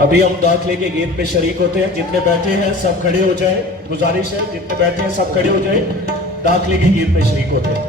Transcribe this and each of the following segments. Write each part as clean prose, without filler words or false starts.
अभी हम दाखिले के गीत पे शरीक होते हैं। जितने बैठे हैं सब खड़े हो जाए, गुजारिश है जितने बैठे हैं सब खड़े हो जाए, दाखिले के गीत पे शरीक होते हैं।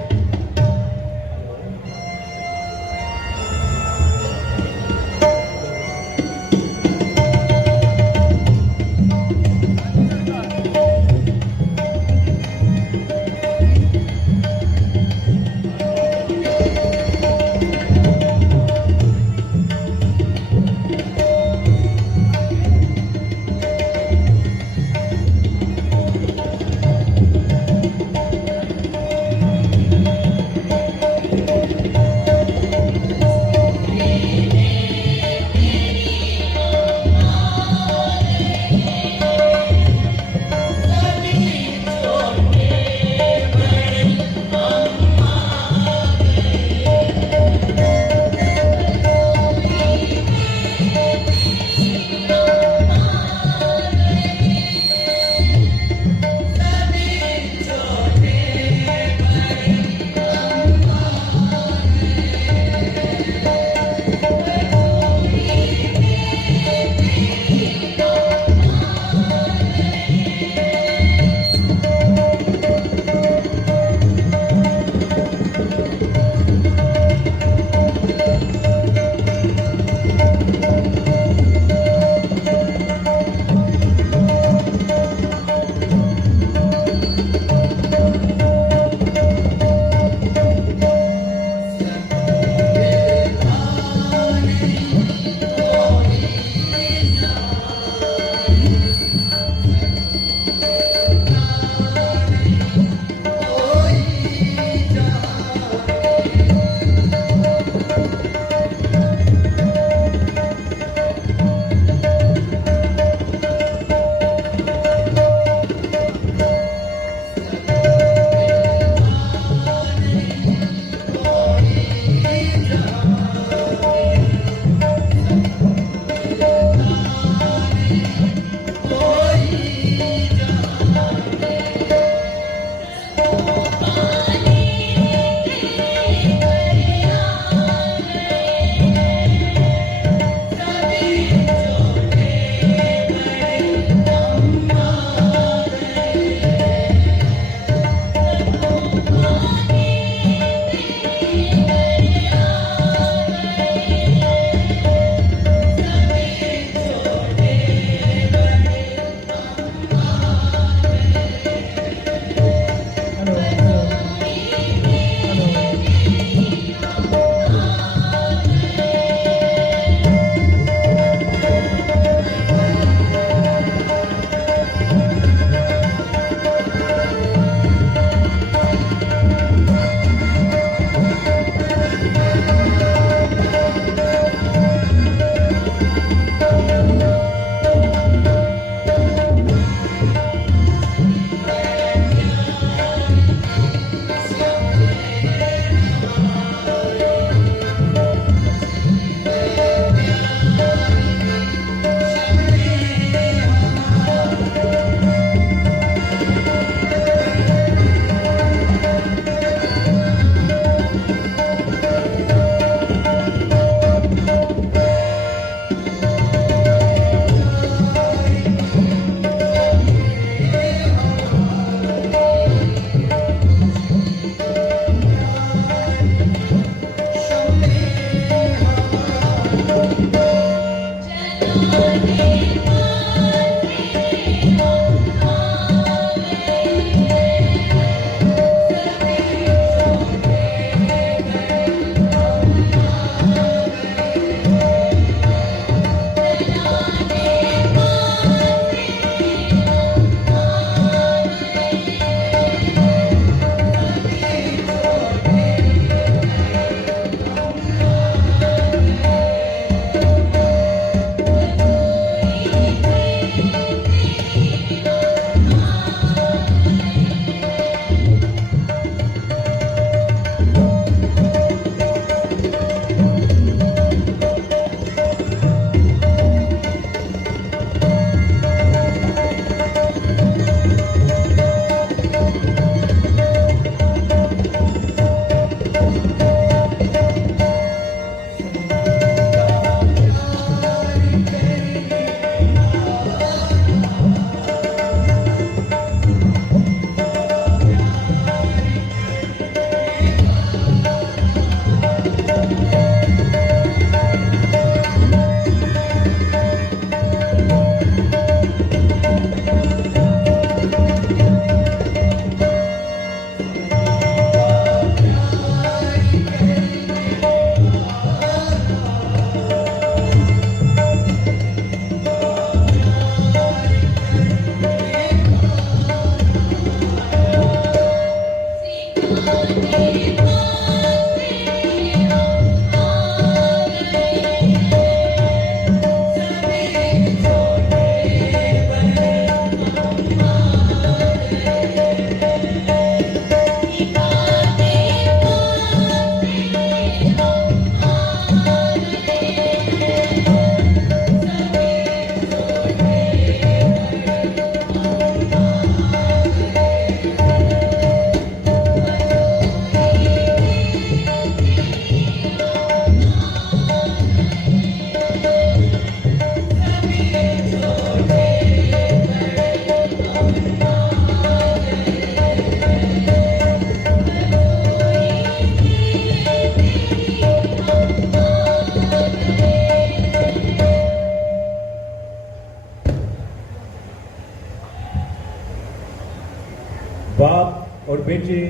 بیٹے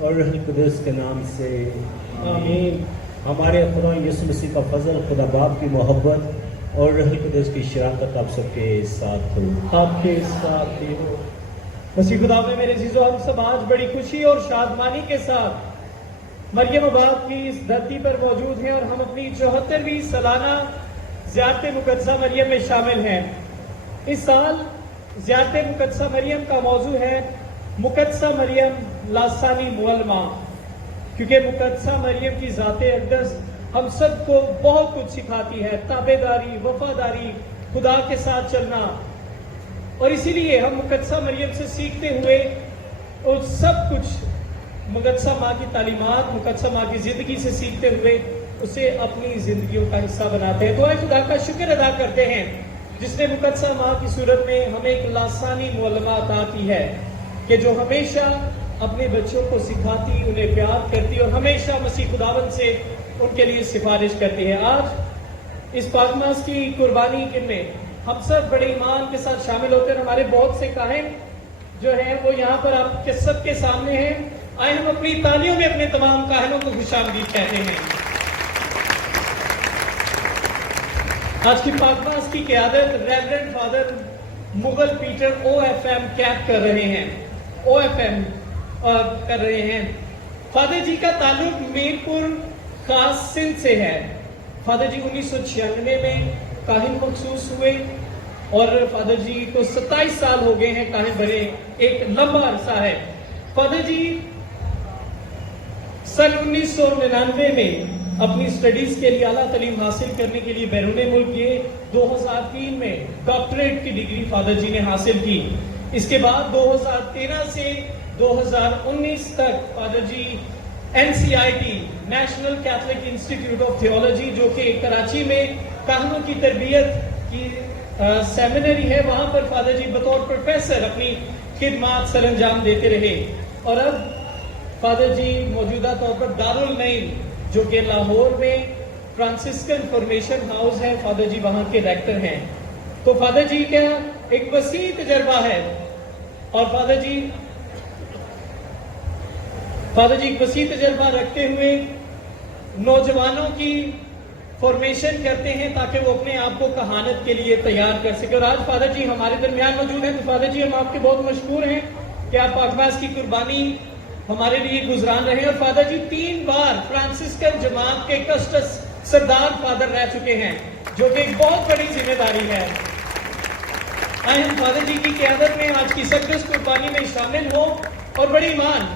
اور روح القدس کے نام سے آمین۔ ہمارے خدا یسوع مسیح کا فضل، خدا باپ کی محبت اور روح القدس کی شراکت آپ سب کے ساتھ ہو۔ آپ کے ساتھ بھی ہو۔ مسیح خدا میں میرے عزیزو، ہم سب آج بڑی خوشی اور شادمانی کے ساتھ مریم آباد کی اس دھرتی پر موجود ہیں اور ہم اپنی 74ویں سالانہ زیارت مقدسہ مریم میں شامل ہیں۔ اس سال زیارت مقدسہ مریم کا موضوع ہے مقدسہ مریم لاسانی معلمہ، کیونکہ مقدسہ مریم کی ذات اقدس ہم سب کو بہت کچھ سکھاتی ہے، تابع داری، وفاداری، خدا کے ساتھ چلنا، اور اسی لیے ہم مقدسہ مریم سے سیکھتے ہوئے اور سب کچھ مقدسہ ماں کی تعلیمات، مقدسہ ماں کی زندگی سے سیکھتے ہوئے اسے اپنی زندگیوں کا حصہ بناتے ہیں۔ تو آئے خدا کا شکر ادا کرتے ہیں جس نے مقدسہ ماں کی صورت میں ہمیں ایک لاسانی معلمہ عطا کی ہے، کہ جو ہمیشہ اپنے بچوں کو سکھاتی، انہیں پیار کرتی اور ہمیشہ مسیح خداوند سے ان کے لیے سفارش کرتی ہے۔ آج اس پاک ماس کی قربانی میں ہم سب بڑے ایمان کے ساتھ شامل ہوتے ہیں۔ ہمارے بہت سے کاہن جو ہیں وہ یہاں پر آپ کے سب کے سامنے ہیں۔ آئے ہم اپنی تالیوں میں اپنے تمام کاہنوں کو خوش آمدید کہتے ہیں۔ آج کی پاک ماس کی قیادت reverend father Mughal Peter OFM کیپ کر رہے ہیں، OFM کر رہے ہیں۔ فادر جی کا تعلق میرپور خاص سندھ سے ہے۔ فادر جی 1996 میں کاہن مخصوص ہوئے اور فادر جی کو 27 سال ہو گئے ہیں کاہن بنے، ایک لمبا عرصہ ہے۔ فادر جی سن 1999 میں اپنی سٹڈیز کے لیے اعلیٰ تعلیم حاصل کرنے کے لیے بیرون ملک گئے۔ 2003 میں ڈاکٹریٹ کی ڈگری فادر جی نے حاصل کی۔ اس کے بعد 2013 سے 2019 تک father ji NCIT national catholic institute of theology, جو کہ کراچی میں کاہنوں کی تربیت کی سیمینری ہے، وہاں پر فادر جی بطور پروفیسر اپنی خدمات سر انجام دیتے رہے، اور اب فادر جی موجودہ طور پر دارالنعیم جو کہ لاہور میں فرانسسکن فارمیشن ہاؤس ہے، فادر جی وہاں کے ریکٹر ہیں۔ تو فادر جی کا ایک وسیع تجربہ ہے، اور فادر جی ایک وسیع تجربہ رکھتے ہوئے نوجوانوں کی فارمیشن کرتے ہیں تاکہ وہ اپنے آپ کو کہانت کے لیے تیار کر سکے۔ اور آج فادر جی ہمارے درمیان موجود ہیں، تو فادر جی ہم آپ کے بہت مشکور ہیں کہ آپ پاک ماس کی قربانی ہمارے لیے گزران رہے ہیں۔ اور فادر جی 3 بار فرانسسکن جماعت کے کسٹس سردار فادر رہ چکے ہیں، جو کہ ایک بہت بڑی ذمہ داری ہے۔ آئے ہم فادر جی کی قیادت میں آج کی سقدس قربانی میں شامل ہوں اور بڑی ایمان،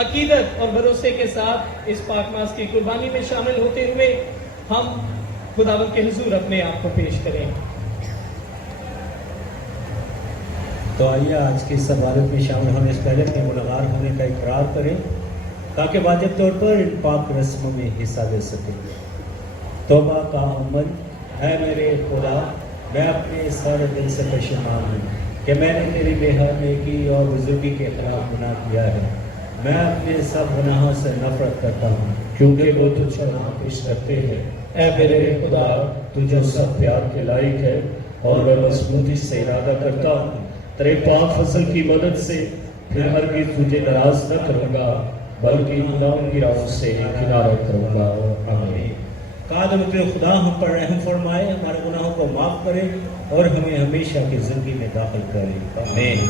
عقیدت اور بھروسے کے ساتھ اس پاک ماس کی قربانی میں شامل ہوتے ہوئے ہم خداوند کے حضور اپنے آپ کو پیش کریں۔ تو آئیے آج کی اس عبادت میں شامل ہونے سے پہلے اپنے گنہگار ہونے کا اقرار کریں تاکہ واجب طور پر ان پاک رسموں میں حصہ لے سکیں۔ توبہ کا عمل۔ اے میرے خدا، میں اپنے سارے دل سے پشیمان ہوں کہ میں نے تیری بے حد نیکی اور بزرگی کے خلاف گناہ کیا ہے۔ میں اپنے سب گناہوں سے نفرت کرتا ہوں کیونکہ وہ تجھ سے ناخوش کرتے ہیں۔ اے میرے خدا، تجھے سب پیار کے لائق ہے اور میں مضبوطی سے ارادہ کرتا ہوں تیرے پاک فضل کی مدد سے پھر ہرگز تجھے ناراض نہ کروں گا بلکہ گناہوں کی راہوں سے کنارہ کروں گا۔ آمین۔ قادر خدا ہم پر رحم فرمائے، ہمارے گناہوں کو معاف کرے اور ہمیں ہمیشہ کی زندگی میں داخل کرے۔ آمین۔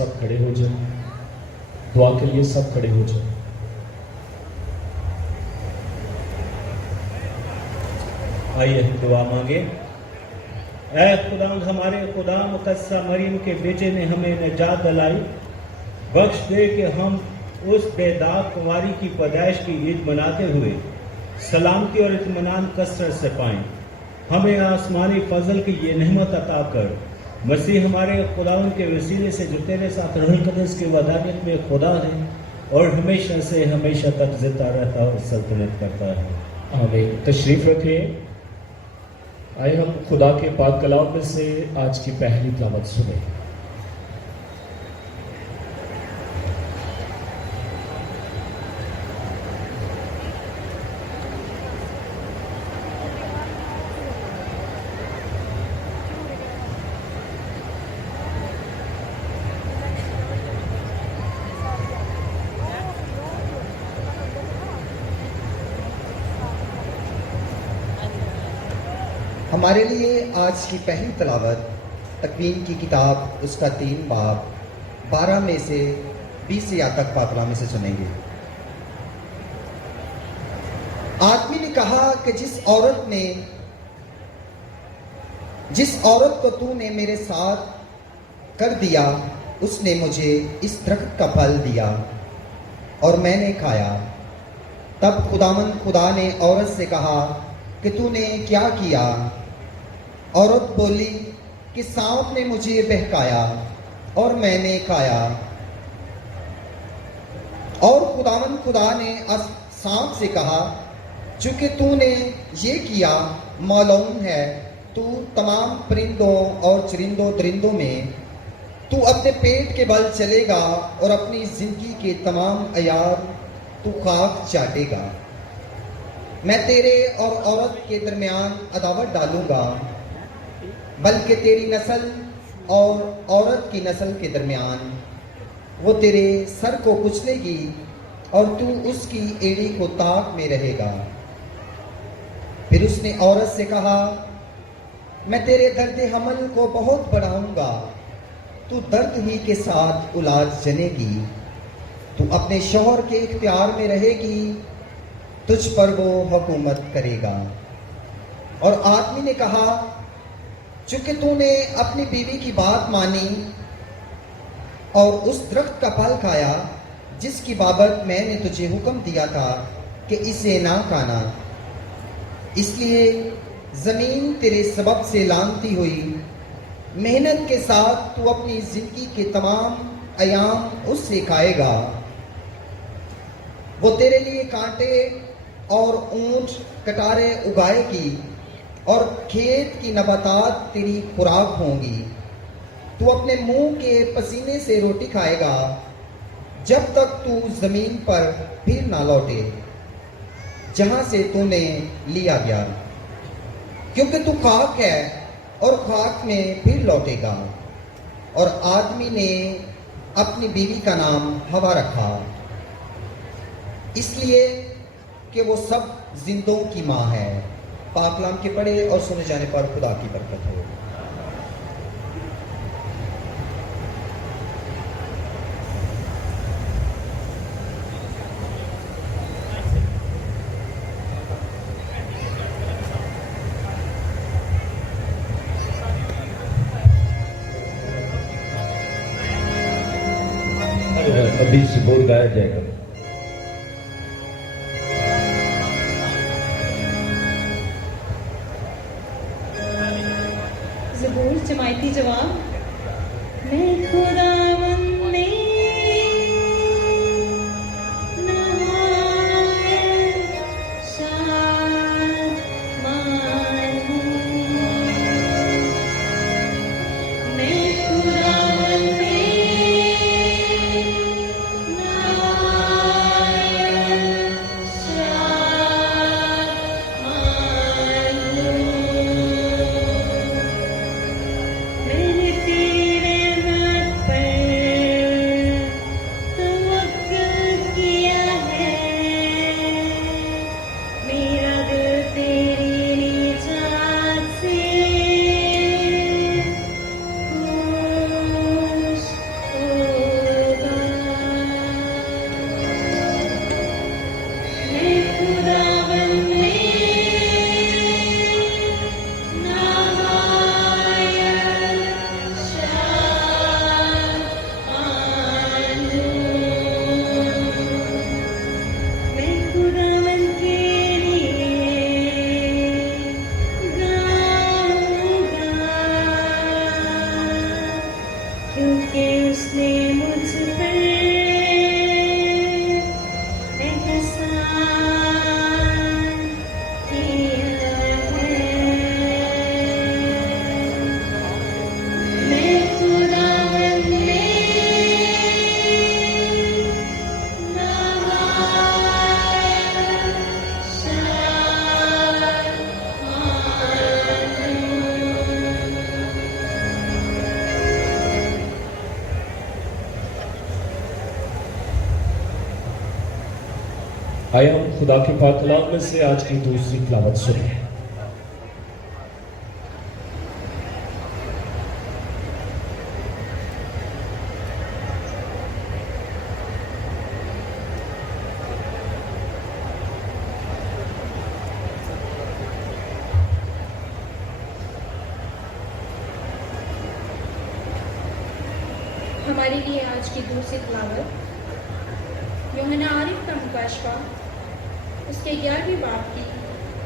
सब खड़े हो जाए, दुआ के लिए सब खड़े हो जाए। आइए दुआ मांगे। ऐ खुदा, हमारे खुदा मुकद्दसा मरियम के बेटे ने हमें निजात दिलाई, बख्श दे कि हम उस बेदाग कुंवारी की पैदाइश की ईद मनाते हुए सलामती और इत्मीनान कसरत से पाएं। हमें आसमानी फजल की ये नेमत अता कर, मसीह हमारे खुदावन के वसीले से जो तेरे साथ रूह कुद्दस की वदानियत में खुदा है और हमेशा से हमेशा तक जिंदा रहता और सल्तनत करता है। आमीन। तशरीफ रखें। आइए हम खुदा के पाक कलाम में से आज की पहली तिलावत सुने। हमारे लिए आज की पहली तलावत तकवीन की किताब उसका 3 बाब 12 में से 20 या तक पाकलाम में से सुनेंगे। आदमी ने कहा कि जिस औरत को तूने मेरे साथ कर दिया, उसने मुझे इस दरख्त का फल दिया और मैंने खाया। तब खुदावंद खुदा ने औरत से कहा कि तूने क्या किया? औरत बोली कि सांप ने मुझे बहकाया और मैंने खाया। और खुदावंद खुदा ने सांप से कहा, चूंकि तूने ये किया, मालूम है तू तमाम परिंदों और चरिंदों दरिंदों में तू अपने पेट के बल चलेगा और अपनी जिंदगी के तमाम अयार तू खाक चाटेगा। मैं तेरे और औरत के दरमियान अदावत डालूंगा, बल्कि तेरी नस्ल और औरत की नस्ल के दरमियान वो तेरे सर को कुचलेगी और तू उसकी एड़ी को ताक में रहेगा। फिर उसने औरत से कहा, मैं तेरे दर्द हमल को बहुत बढ़ाऊंगा, तू दर्द ही के साथ औलाद जनेगी। तू अपने शौहर के इख्तियार में रहेगी, तुझ पर वो हुकूमत करेगा। और आदमी ने कहा, चूंकि तूने अपनी बीवी की बात मानी और उस दरख्त का फल खाया जिसकी बाबत मैंने तुझे हुक्म दिया था कि इसे ना खाना, इसलिए जमीन तेरे सबब से लानती हुई। मेहनत के साथ तू अपनी जिंदगी के तमाम अयाम उससे खाएगा। वो तेरे लिए कांटे और ऊंट कटारे उगाएगी और खेत की नबातात तेरी खुराक होंगी। तू अपने मुंह के पसीने से रोटी खाएगा जब तक तू जमीन पर फिर ना लौटे जहां से तूने लिया गया, क्योंकि तू खाक है और खाक में फिर लौटेगा। और आदमी ने अपनी बीवी का नाम हवा रखा, इसलिए कि वो सब जिंदों की माँ है। पाकलाम के पढ़े और सुने जाने पर खुदा की बरकत हो। अभी से बोल गाया जाएगा। ज़बूर जमायती जवाब। मैं खुदावंद ने नहायत शादमान हूँ। मैं खुदावंद ने नहायत शादमान हूँ। मैंने तेरे मत पर आइए हम खुदा के पाक कलाम में से आज की दूसरी तिलावत सुनें। हमारे लिए आज की दूसरी तिलावत यूहन्ना आरिफ का मुकाशफा उसके 11वें बाब की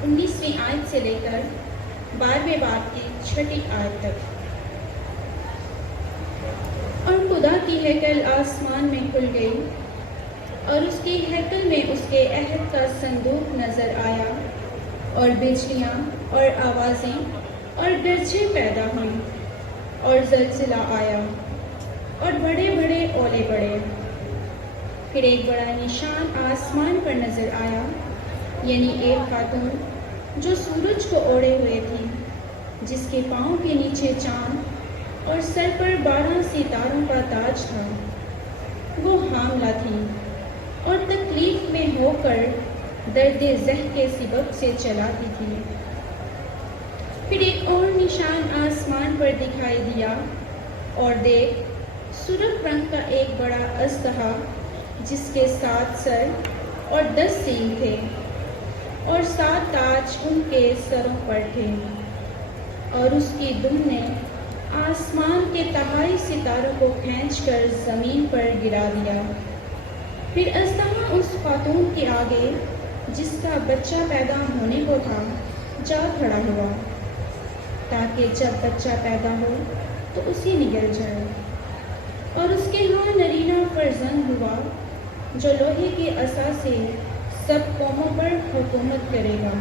19वीं आयत से लेकर 12वें बाब की 6ठी आयत तक। और खुदा की हैकल आसमान में खुल गई और उसकी हैकल में उसके अहद का संदूक नजर आया और बिजलियां और आवाज़ें और गरजें पैदा हुईं और ज़लज़ला आया और बड़े बड़े ओले पड़े। फिर एक बड़ा निशान आसमान पर नजर आया, यानी एक खातून जो सूरज को ओढ़े हुए थी, जिसके पाँव के नीचे चांद और सर पर 12 सितारों का ताज था। वो हामला थी और तकलीफ में होकर दर्द ज़ह के सबब से चलाती थी। फिर एक और निशान आसमान पर दिखाई दिया और देख, सुर्ख रंग का एक बड़ा अजदहा जिसके 7 सर और 10 सींग थे और 7 ताज उनके सरों पर थे, और उसकी दुम ने आसमान के तहाई सितारों को खींचकर ज़मीन पर गिरा दिया। फिर अजदहा उस खातून के आगे जिसका बच्चा पैदा होने को था जा खड़ा हुआ, ताकि जब बच्चा पैदा हो तो उसे निगल जाए। और उसके यहाँ नरीना फर्जंद हुआ जो लोहे की असा से सब कौमों पर हुकूमत करेगा।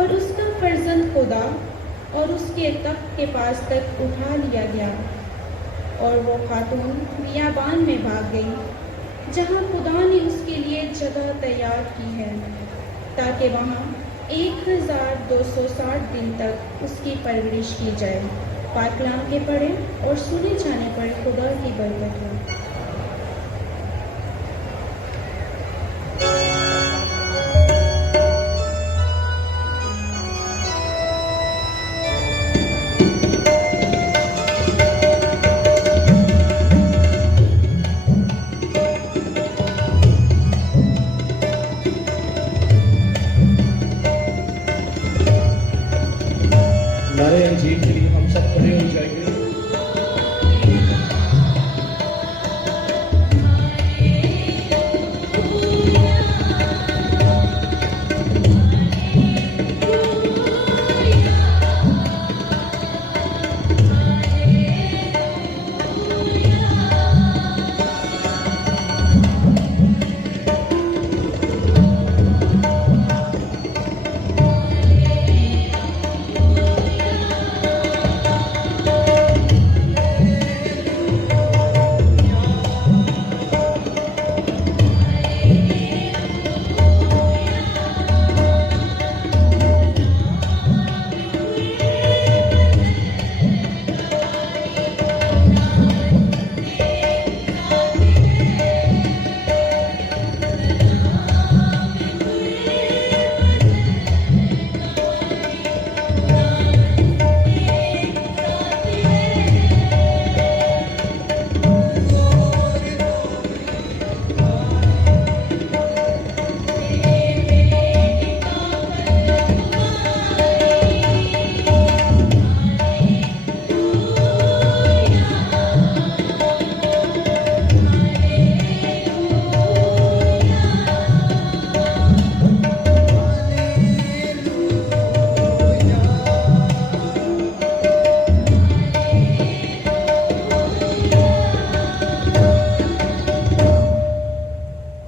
और उसका फर्जंद खुदा और उसके तख्त के पास तक उठा लिया गया, और वो खातून बियाबान में भाग गई जहाँ खुदा ने उसके लिए जगह तैयार की है, ताकि वहाँ 1260 दिन तक उसकी परवरिश की जाए। पाक कलाम के पढ़े और सुने जाने पर खुदा की बरकत हो। नारे अंजीर के लिए हम सब खड़े हो जाएंगे।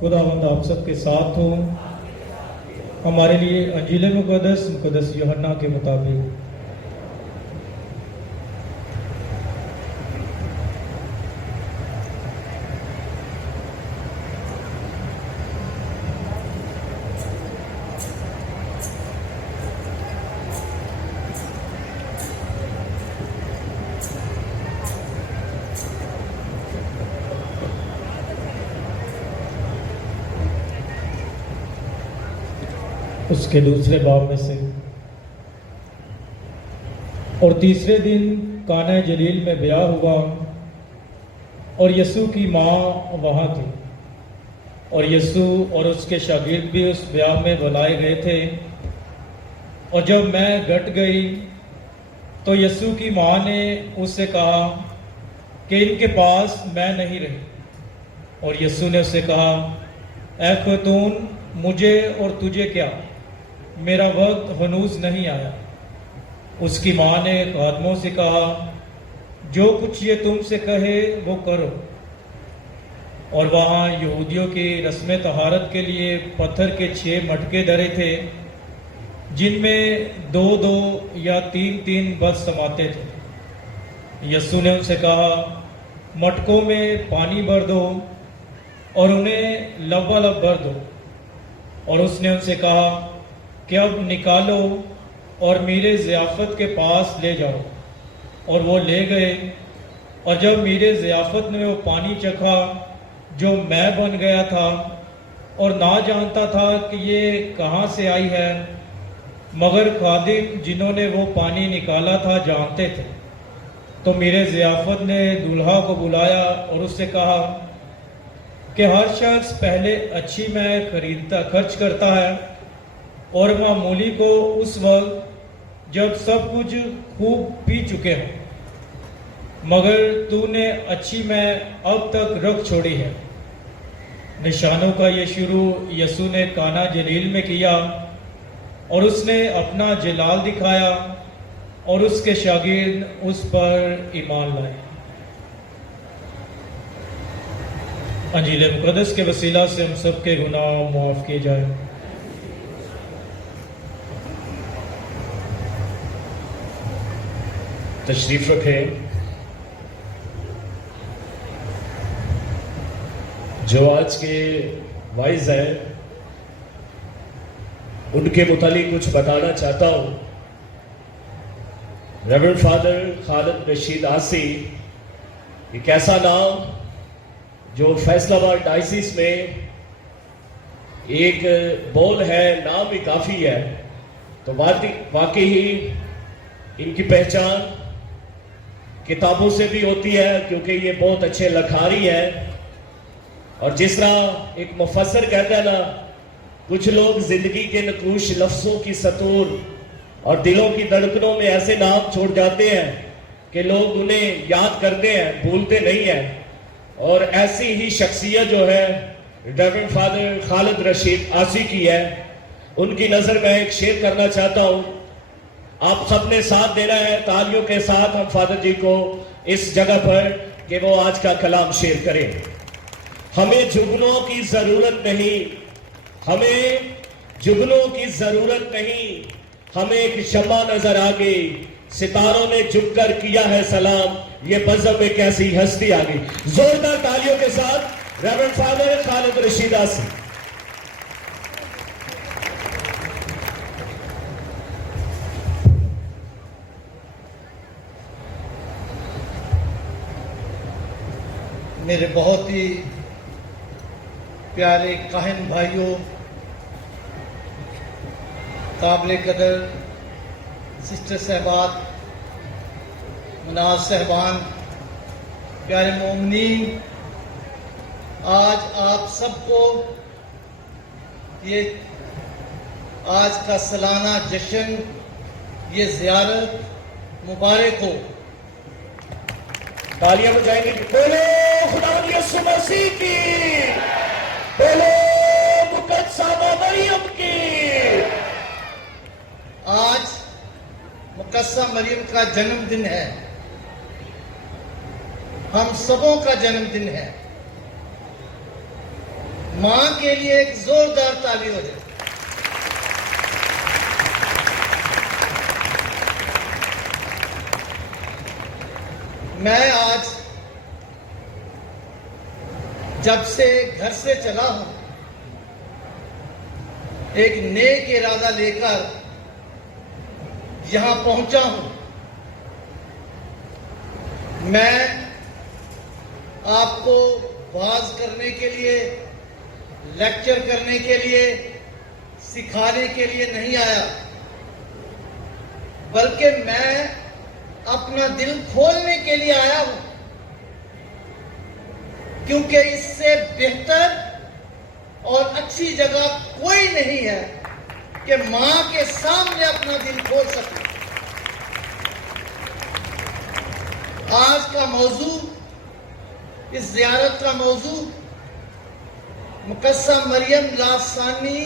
खुदावंद आप सबके साथ हो। हमारे लिए अंजील मुक़द्दस यूहन्ना के मुताबिक اس کے دوسرے باب میں سے. اور تیسرے دن کانہ جلیل میں بیاہ ہوا اور یسوع کی ماں وہاں تھی، اور یسوع اور اس کے شاگرد بھی اس بیاہ میں بلائے گئے تھے. اور جب میں گٹ گئی تو یسوع کی ماں نے اس سے کہا کہ ان کے پاس میں نہیں رہی. اور یسوع نے اسے کہا، اے خاتون، مجھے اور تجھے کیا؟ میرا وقت ہنوز نہیں آیا. اس کی ماں نے خادموں سے کہا، جو کچھ یہ تم سے کہے وہ کرو. اور وہاں یہودیوں کی رسم طہارت کے لیے پتھر کے 6 مٹکے دھرے تھے، جن میں 2 یا 3 بس سماتے تھے. یسوع نے ان سے کہا، مٹکوں میں پانی بھر دو اور انہیں لبالب بھر دو. اور اس نے ان سے کہا کہ اب نکالو اور میرے ضیافت کے پاس لے جاؤ. اور وہ لے گئے. اور جب میرے ضیافت نے وہ پانی چکھا جو میں بن گیا تھا اور نہ جانتا تھا کہ یہ کہاں سے آئی ہے، مگر خادم جنہوں نے وہ پانی نکالا تھا جانتے تھے، تو میرے ضیافت نے دولہا کو بلایا اور اس سے کہا کہ ہر شخص پہلے اچھی میں خرچ کرتا ہے اور معمولی کو اس وقت جب سب کچھ خوب پی چکے ہوں، مگر تو نے اچھی میں اب تک رکھ چھوڑی ہے. نشانوں کا یہ شروع یسوع نے کانہ جلیل میں کیا، اور اس نے اپنا جلال دکھایا اور اس کے شاگرد اس پر ایمان لائے. انجیل مقدس کے وسیلہ سے ہم سب کے گناہ معاف کیے جائیں. تشریف رکھیں. جو آج کے وائز ہیں ان کے متعلق کچھ بتانا چاہتا ہوں. ریورنڈ فادر خالد رشید آسی ایک ایسا نام جو فیصل آباد ڈائسس میں ایک بول ہے، نام بھی کافی ہے. تو واقعی ہی ان کی پہچان کتابوں سے بھی ہوتی ہے، کیونکہ یہ بہت اچھے لکھاری ہیں. اور جس طرح ایک مفسر کہتا ہے نا، کچھ لوگ زندگی کے نقوش لفظوں کی سطور اور دلوں کی دھڑکنوں میں ایسے نام چھوڑ جاتے ہیں کہ لوگ انہیں یاد کرتے ہیں، بھولتے نہیں ہیں. اور ایسی ہی شخصیت جو ہے ریورنڈ فادر خالد رشید آسی کی ہے. ان کی نظر میں ایک شیئر کرنا چاہتا ہوں. آپ سب نے ساتھ دینا ہے تالیوں کے ساتھ ہم فادر جی کو اس جگہ پر کہ وہ آج کا کلام شیئر کریں. ہمیں جگنوں کی ضرورت نہیں، ہمیں جگنوں کی ضرورت نہیں. ہمیں ایک شمع نظر آ گئی، ستاروں نے جھک کر کیا ہے سلام، یہ بزم میں کیسی ہستی آ گئی. زوردار تالیوں کے ساتھ ریورنڈ فادر خالد رشید آسی. میرے بہت ہی پیارے کاہن بھائیوں، قابل قدر سسٹر صاحبات، مناز صاحبان، پیارے مومنین، آج آپ سب کو یہ آج کا سالانہ جشن، یہ زیارت مبارک ہو. تالیاں بجائیں گے. بولو خداوند یسوع مسیح کی، بولو مقدسہ مریم کی. آج مقدسہ مریم کا جنم دن ہے، ہم سبوں کا جنم دن ہے. ماں کے لیے ایک زوردار تالی ہو جائے. میں آج جب سے گھر سے چلا ہوں، ایک نیک ارادہ لے کر یہاں پہنچا ہوں. میں آپ کو واعظ کرنے کے لیے، لیکچر کرنے کے لیے، सिखाने के लिए नहीं आया, बल्कि मैं अपना दिल खोलने के लिए आया हूं, क्योंकि इससे बेहतर और अच्छी जगह कोई नहीं है कि मां के सामने अपना दिल खोल सके। आज का मौजू, इस ज़ियारत का मौजू मुकस्सा मरियम लासानी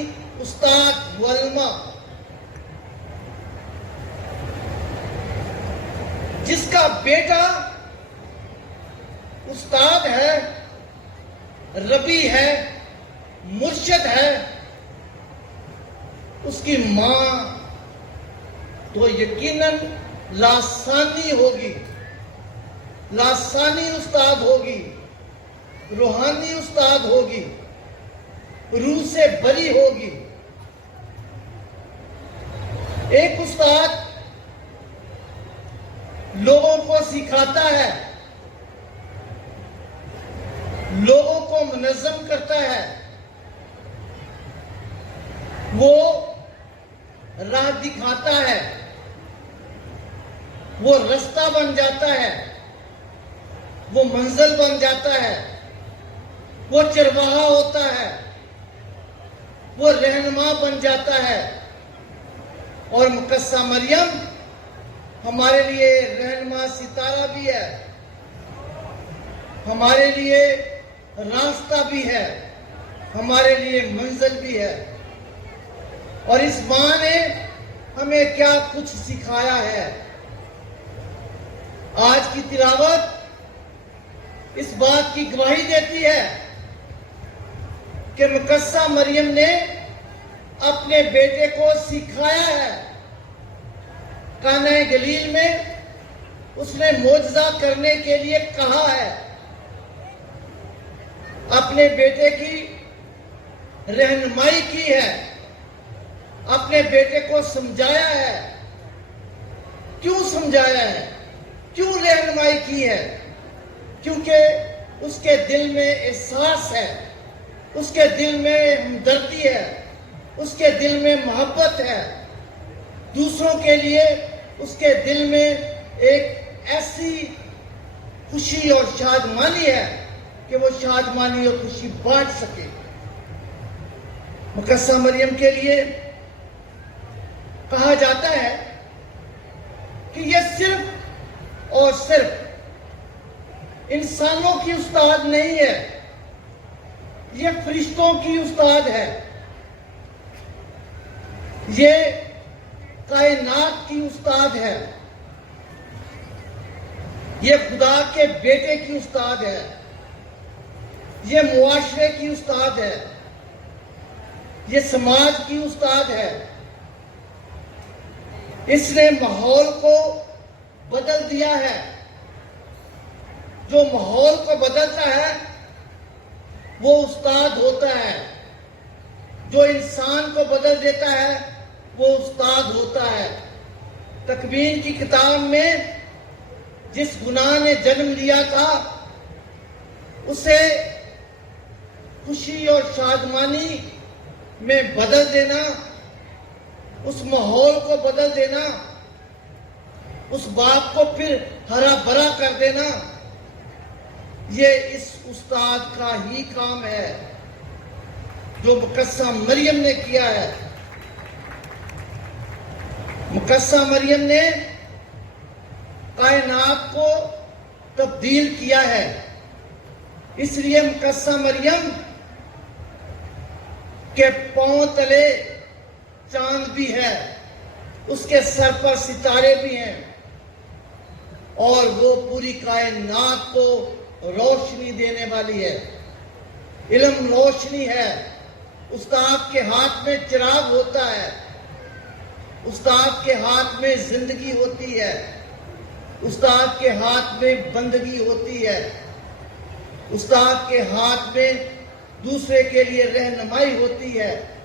उस्ताद वल्मा, जिसका बेटा उस्ताद है, रबी है, मुर्शद है, उसकी मां तो यकीनन लासानी होगी, लासानी उस्ताद होगी, रूहानी उस्ताद होगी, रूह से बरी होगी। एक उस्ताद लोगों को सिखाता है, लोगों को मुनज़्ज़म करता है, वो राह दिखाता है, वो रास्ता बन जाता है, वो मंजिल बन जाता है, वो चरवाहा होता है, वो रहनुमा बन जाता है। और मुकस्सा मरियम हमारे लिए रहनुमा सितारा भी है, हमारे लिए रास्ता भी है, हमारे लिए मंजिल भी है। और इस मां ने हमें क्या कुछ सिखाया है। आज की तिलावत इस बात की गवाही देती है कि मुकस्सा मरियम ने अपने बेटे को सिखाया है। काना गलील में उसने मोजज़ा करने के लिए कहा है, अपने बेटे की रहनुमाई की है, अपने बेटे को समझाया है। क्यों समझाया है, क्यों रहनुमाई की है? क्योंकि उसके दिल में एहसास है, उसके दिल में हमदर्दी है, उसके दिल में मोहब्बत है, दूसरों के लिए उसके दिल में एक ऐसी खुशी और शादमानी है कि वो शादमानी और खुशी बांट सके। मुकस्सा मरियम के लिए कहा जाता है कि यह सिर्फ और सिर्फ इंसानों की उस्ताद नहीं है, यह फरिश्तों की उस्ताद है, ये कायनात की उस्ताद है, ये खुदा के बेटे की उस्ताद है, ये मुआशरे की उस्ताद है, ये समाज की उस्ताद है। इसने माहौल को बदल दिया है। जो माहौल को बदलता है वो उस्ताद होता है, जो इंसान को बदल देता है वो उस्ताद होता है। तकवीन की किताब में जिस गुनाह ने जन्म लिया था उसे खुशी और शादमानी में बदल देना, उस माहौल को बदल देना, उस बाप को फिर हरा भरा कर देना, ये इस उस्ताद का ही काम है जो मुकस्सा मरियम ने किया है। मुकस्सा मरियम ने कायनात को तब्दील किया है। इसलिए मुकस्सा मरियम के पांव तले चांद भी है, उसके सर पर सितारे भी हैं, और वो पूरी कायनात को रोशनी देने वाली है। इल्म रोशनी है। उस्ताद के हाथ में चिराग होता है, उस्ताद के हाथ में जिंदगी होती है, उस्ताद के हाथ में बंदगी होती है, उस्ताद के हाथ में दूसरे के लिए रहनुमाई होती है।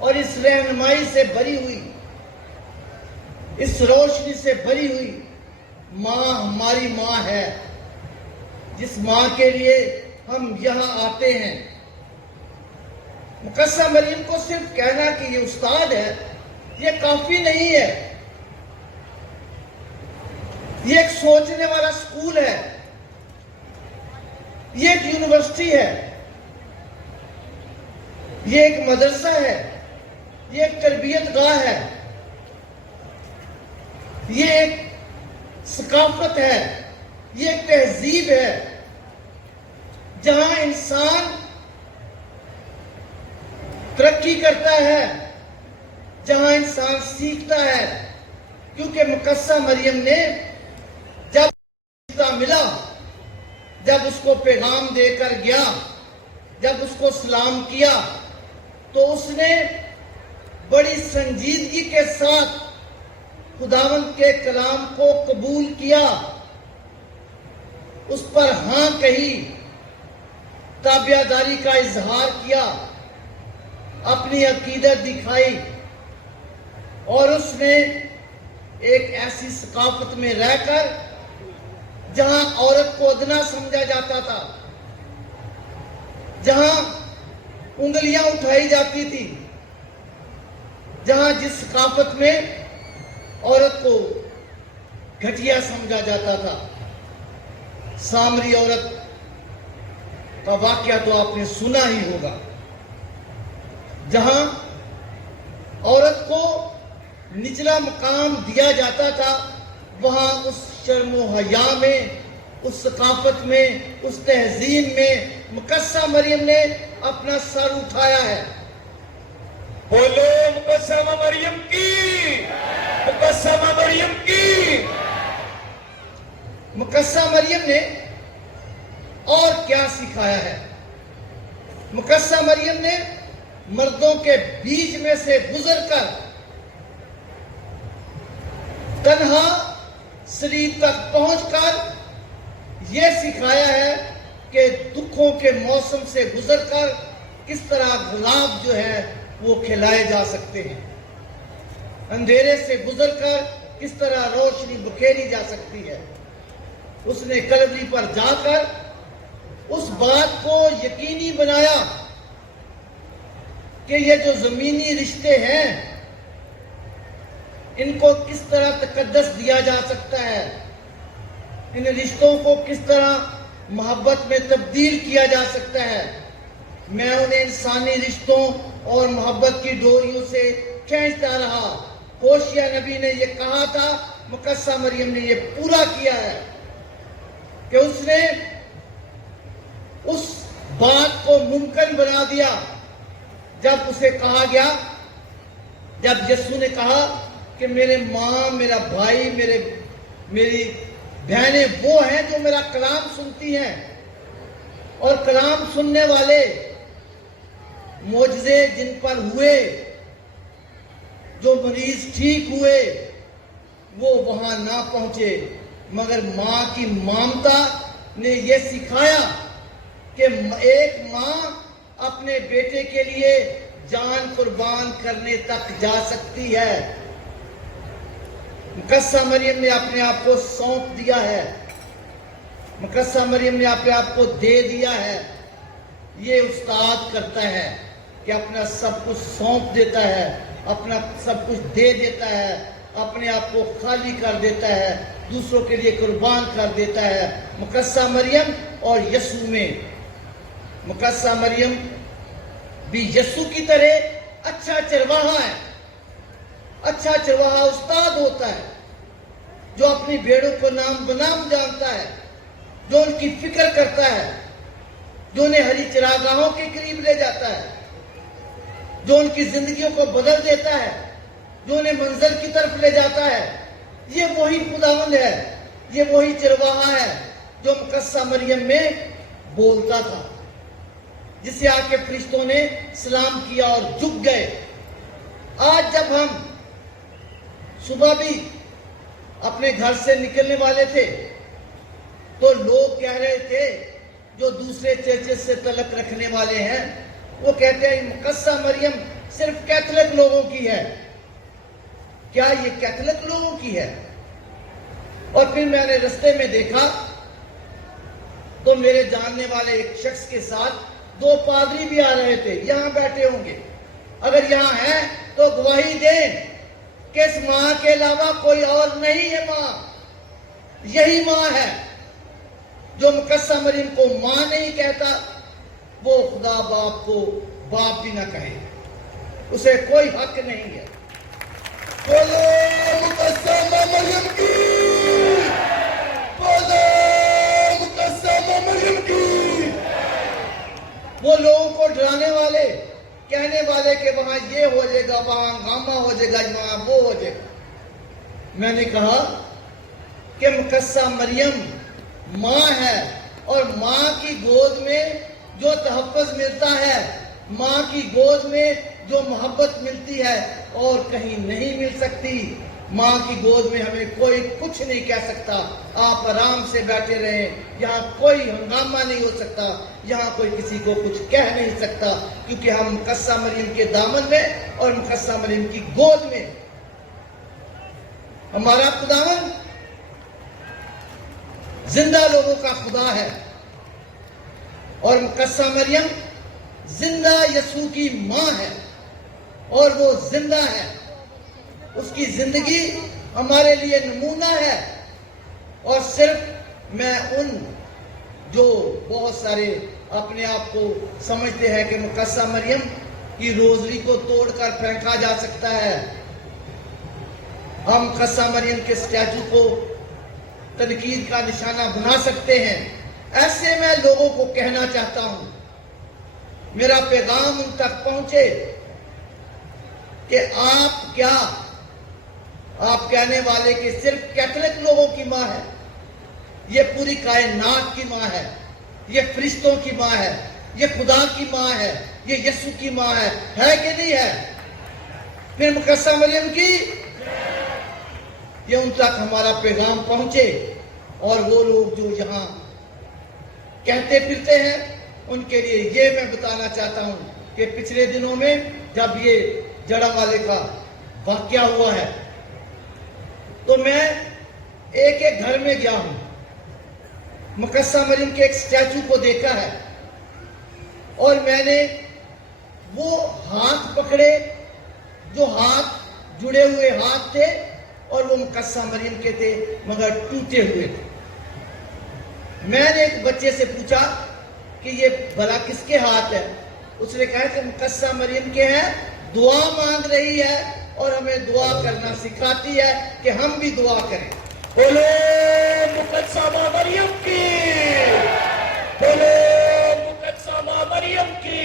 और इस रहनुमाई से भरी हुई, इस रोशनी से भरी हुई माँ हमारी माँ है, जिस माँ के लिए हम यहाँ आते हैं। مقدسہ مریم کو صرف کہنا کہ یہ استاد ہے یہ کافی نہیں ہے. یہ ایک سوچنے والا سکول ہے, یہ ایک یونیورسٹی ہے, یہ ایک مدرسہ ہے, یہ ایک تربیت گاہ ہے, یہ ایک ثقافت ہے, یہ ایک تہذیب ہے جہاں انسان ترقی کرتا ہے, جہاں انسان سیکھتا ہے. کیونکہ مقدسہ مریم نے جب رشتہ ملا, جب اس کو پیغام دے کر گیا, جب اس کو سلام کیا, تو اس نے بڑی سنجیدگی کے ساتھ خداوند کے کلام کو قبول کیا, اس پر ہاں کہی, تابعہ داری کا اظہار کیا, اپنی عقیدت دکھائی, اور اس نے ایک ایسی ثقافت میں رہ کر جہاں عورت کو ادنا سمجھا جاتا تھا, جہاں انگلیاں اٹھائی جاتی تھی, جہاں جس ثقافت میں عورت کو گھٹیا سمجھا جاتا تھا. سامری عورت کا واقعہ تو آپ نے سنا ہی ہوگا, جہاں عورت کو نچلا مقام دیا جاتا تھا, وہاں اس شرم و حیا میں, اس ثقافت میں, اس تہذیب میں مقدسہ مریم نے اپنا سر اٹھایا ہے. بولو مقدسہ مریم کی, مقدسہ مریم کی. مقدسہ مریم نے اور کیا سکھایا ہے؟ مقدسہ مریم نے مردوں کے بیچ میں سے گزر کر تنہا سریر تک پہنچ کر یہ سکھایا ہے کہ دکھوں کے موسم سے گزر کر کس طرح گلاب جو ہے وہ کھلائے جا سکتے ہیں, اندھیرے سے گزر کر کس طرح روشنی بکھیری جا سکتی ہے. اس نے کلوری پر جا کر اس بات کو یقینی بنایا کہ یہ جو زمینی رشتے ہیں ان کو کس طرح تقدس دیا جا سکتا ہے, ان رشتوں کو کس طرح محبت میں تبدیل کیا جا سکتا ہے. میں انہیں انسانی رشتوں اور محبت کی ڈوریوں سے کھینچتا رہا. ہوشیہ نبی نے یہ کہا تھا, مقدسہ مریم نے یہ پورا کیا ہے کہ اس نے اس بات کو ممکن بنا دیا. جب اسے کہا گیا, جب یسوع نے کہا کہ میرے ماں, میرا بھائی, میری بہنیں وہ ہیں جو میرا کلام سنتی ہیں, اور کلام سننے والے معجزے جن پر ہوئے, جو مریض ٹھیک ہوئے, وہ وہاں نہ پہنچے, مگر ماں کی ممتا نے یہ سکھایا کہ ایک ماں اپنے بیٹے کے لیے جان قربان کرنے تک جا سکتی ہے. مقدسہ مریم نے اپنے آپ کو سونپ دیا ہے, مقدسہ مریم نے اپنے آپ کو دے دیا ہے. یہ استاد کرتا ہے کہ اپنا سب کچھ سونپ دیتا ہے, اپنا سب کچھ دے دیتا ہے, اپنے آپ کو خالی کر دیتا ہے, دوسروں کے لیے قربان کر دیتا ہے. مقدسہ مریم اور یسوع میں, مقدسہ مریم بھی یسوع کی طرح اچھا چرواہا ہے. اچھا چرواہا استاد ہوتا ہے جو اپنی بھیڑوں کو نام بنام جانتا ہے, جو ان کی فکر کرتا ہے, جو انہیں ہری چراگاہوں کے قریب لے جاتا ہے, جو ان کی زندگیوں کو بدل دیتا ہے, جو انہیں منزل کی طرف لے جاتا ہے. یہ وہی خداوند ہے, یہ وہی چرواہا ہے جو مقدسہ مریم میں بولتا تھا, جسے آ کے فرشتوں نے سلام کیا اور جھک گئے. آج جب ہم صبح بھی اپنے گھر سے نکلنے والے تھے تو لوگ کہہ رہے تھے جو دوسرے چرچز سے تعلق رکھنے والے ہیں, وہ کہتے ہیں مقدسہ مریم صرف کیتھولک لوگوں کی ہے. کیا یہ کیتھولک لوگوں کی ہے؟ اور پھر میں نے رستے میں دیکھا تو میرے جاننے والے ایک شخص کے ساتھ 2 पादरी भी आ रहे थे, यहाँ बैठे होंगे। अगर यहाँ हैं तो गवाही दें कि इस माँ के अलावा कोई और नहीं है माँ। यही माँ है। जो मुकद्दसा मरियम को माँ नहीं कहता, वो खुदा बाप को बाप भी ना कहे, उसे कोई हक नहीं है। बोलो मुकद्दसा मरियम की, बोलो मुकद्दसा मरियम की। वो लोगों को डराने वाले, कहने वाले कि वहां ये हो जाएगा, वहां हंगामा हो जाएगा, वहां वो हो जाएगा। मैंने कहा कि मुकद्दसा मरियम माँ है, और माँ की गोद में जो तहफ़्फ़ुज़ मिलता है, माँ की गोद में जो मोहब्बत मिलती है, और कहीं नहीं मिल सकती। माँ की गोद में हमें कोई कुछ नहीं कह सकता। आप आराम से बैठे रहें, यहाँ कोई हंगामा नहीं हो सकता, यहाँ कोई किसी को कुछ कह नहीं सकता, क्योंकि हम मुकद्दसा मरियम के दामन में और मुकद्दसा मरियम की गोद में। हमारा खुदावन जिंदा लोगों का खुदा है, और मुकद्दसा मरियम जिंदा यसू की माँ है, और वो जिंदा है। उसकी जिंदगी हमारे लिए नमूना है। और सिर्फ मैं उन जो बहुत सारे अपने आप को समझते हैं कि मुकद्दसा मरियम की रोजरी को तोड़कर फेंका जा सकता है, हम मुकद्दसा मरियम के स्टैचू को तनकीद का निशाना बना सकते हैं, ऐसे मैं लोगों को कहना चाहता हूं, मेरा पैगाम उन तक पहुंचे कि आप क्या, आप कहने वाले कि सिर्फ कैथोलिक लोगों की माँ है, ये पूरी कायनात की माँ है, ये फरिश्तों की माँ है, ये खुदा की माँ है, ये यीशु की माँ है कि नहीं है? फिर मुकद्दसा मरियम की, ये उन तक हमारा पैगाम पहुंचे, और वो लोग जो यहाँ कहते फिरते हैं उनके लिए ये मैं बताना चाहता हूं कि पिछले दिनों में जब ये जड़ा वाले का वाकया हुआ है, तो मैं एक एक घर में गया हूं, मुकद्दसा मरियम के एक स्टैचू को देखा है, और मैंने वो हाथ पकड़े जो हाथ जुड़े हुए हाथ थे, और वो मुकद्दसा मरियम के थे, मगर टूटे हुए थे। मैंने एक बच्चे से पूछा कि ये भला किसके हाथ है? उसने कहा कि मुकद्दसा मरियम के हैं, दुआ मांग रही है और हमें दुआ करना सिखाती है कि हम भी दुआ करें। बोलो मुकद्दसा माँ मरियम की, बोलो मुकद्दसा माँ मरियम की।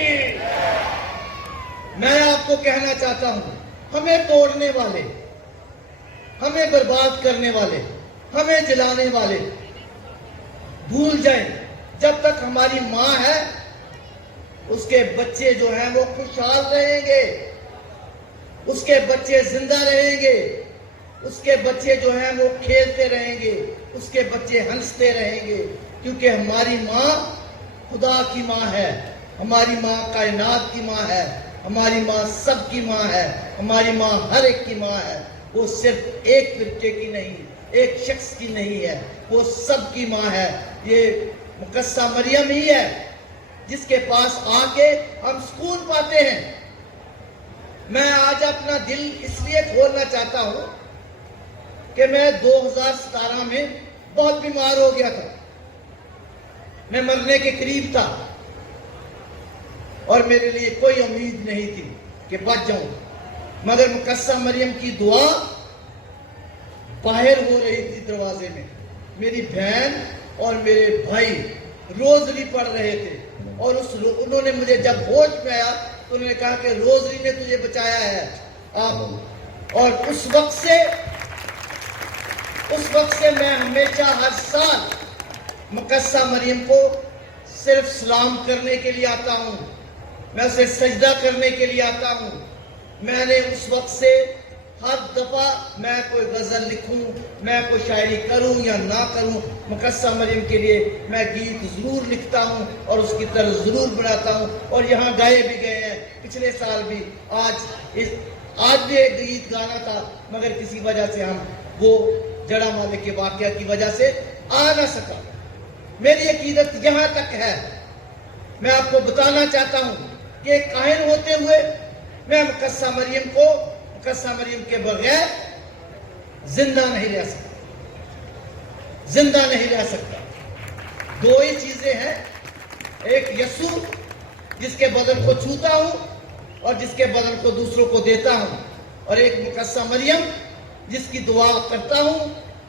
मैं आपको कहना चाहता हूं, हमें तोड़ने वाले, हमें बर्बाद करने वाले, हमें जलाने वाले भूल जाएं, जब तक हमारी माँ है उसके बच्चे जो हैं वो खुशहाल रहेंगे, उसके बच्चे जिंदा रहेंगे, उसके बच्चे जो हैं वो खेलते रहेंगे, उसके बच्चे हंसते रहेंगे, क्योंकि हमारी माँ खुदा की माँ है, हमारी माँ कायनात की माँ है, हमारी माँ सबकी माँ है, हमारी माँ हर एक की माँ है। वो सिर्फ एक फिरके की नहीं, एक शख्स की नहीं है, वो सबकी माँ है। ये मुकद्दसा मरियम ही है जिसके पास आके हम सुकून पाते हैं। मैं आज अपना दिल इसलिए खोलना चाहता हूं कि मैं 2017 में बहुत बीमार हो गया था, मैं मरने के करीब था, और मेरे लिए कोई उम्मीद नहीं थी कि बच जाऊं, मगर मुकद्दसा मरियम की दुआ बाहर हो रही थी दरवाजे में। मेरी बहन और मेरे भाई रोजरी पढ़ रहे थे, और उन्होंने मुझे जब होश में आया तो उन्होंने कहा कि रोजरी ने तुझे बचाया है आप। और उस वक्त से मैं हमेशा हर साल मुकद्दसा मरियम को सिर्फ सलाम करने के लिए आता हूँ, मैं उसे सजदा करने के लिए आता हूँ। मैंने उस वक्त से हर दफा मैं कोई गजल लिखूं, मैं कोई शायरी करूं या ना करूं, मुकद्दसा मरियम के लिए मैं गीत जरूर लिखता हूं और उसकी तर्ज जरूर बनाता हूं, और यहाँ गाए भी गए हैं, पिछले साल भी। आज भी एक गीत गाना था, मगर किसी वजह से हम वो जड़ा वाले के वाकया की वजह से आ ना सका। मेरी अकीदत यहाँ तक है मैं आपको बताना चाहता हूं कि एक काहिन होते हुए मैं मुकद्दसा मरियम को मुकद्दसा मरियम के बगैर जिंदा नहीं रह सकता, जिंदा नहीं रह सकता। दो ही चीजें हैं, एक यसू जिसके बदन को छूता हूं और जिसके बदन को दूसरों को देता हूं, और एक मुकद्दसा मरियम जिसकी दुआ करता हूं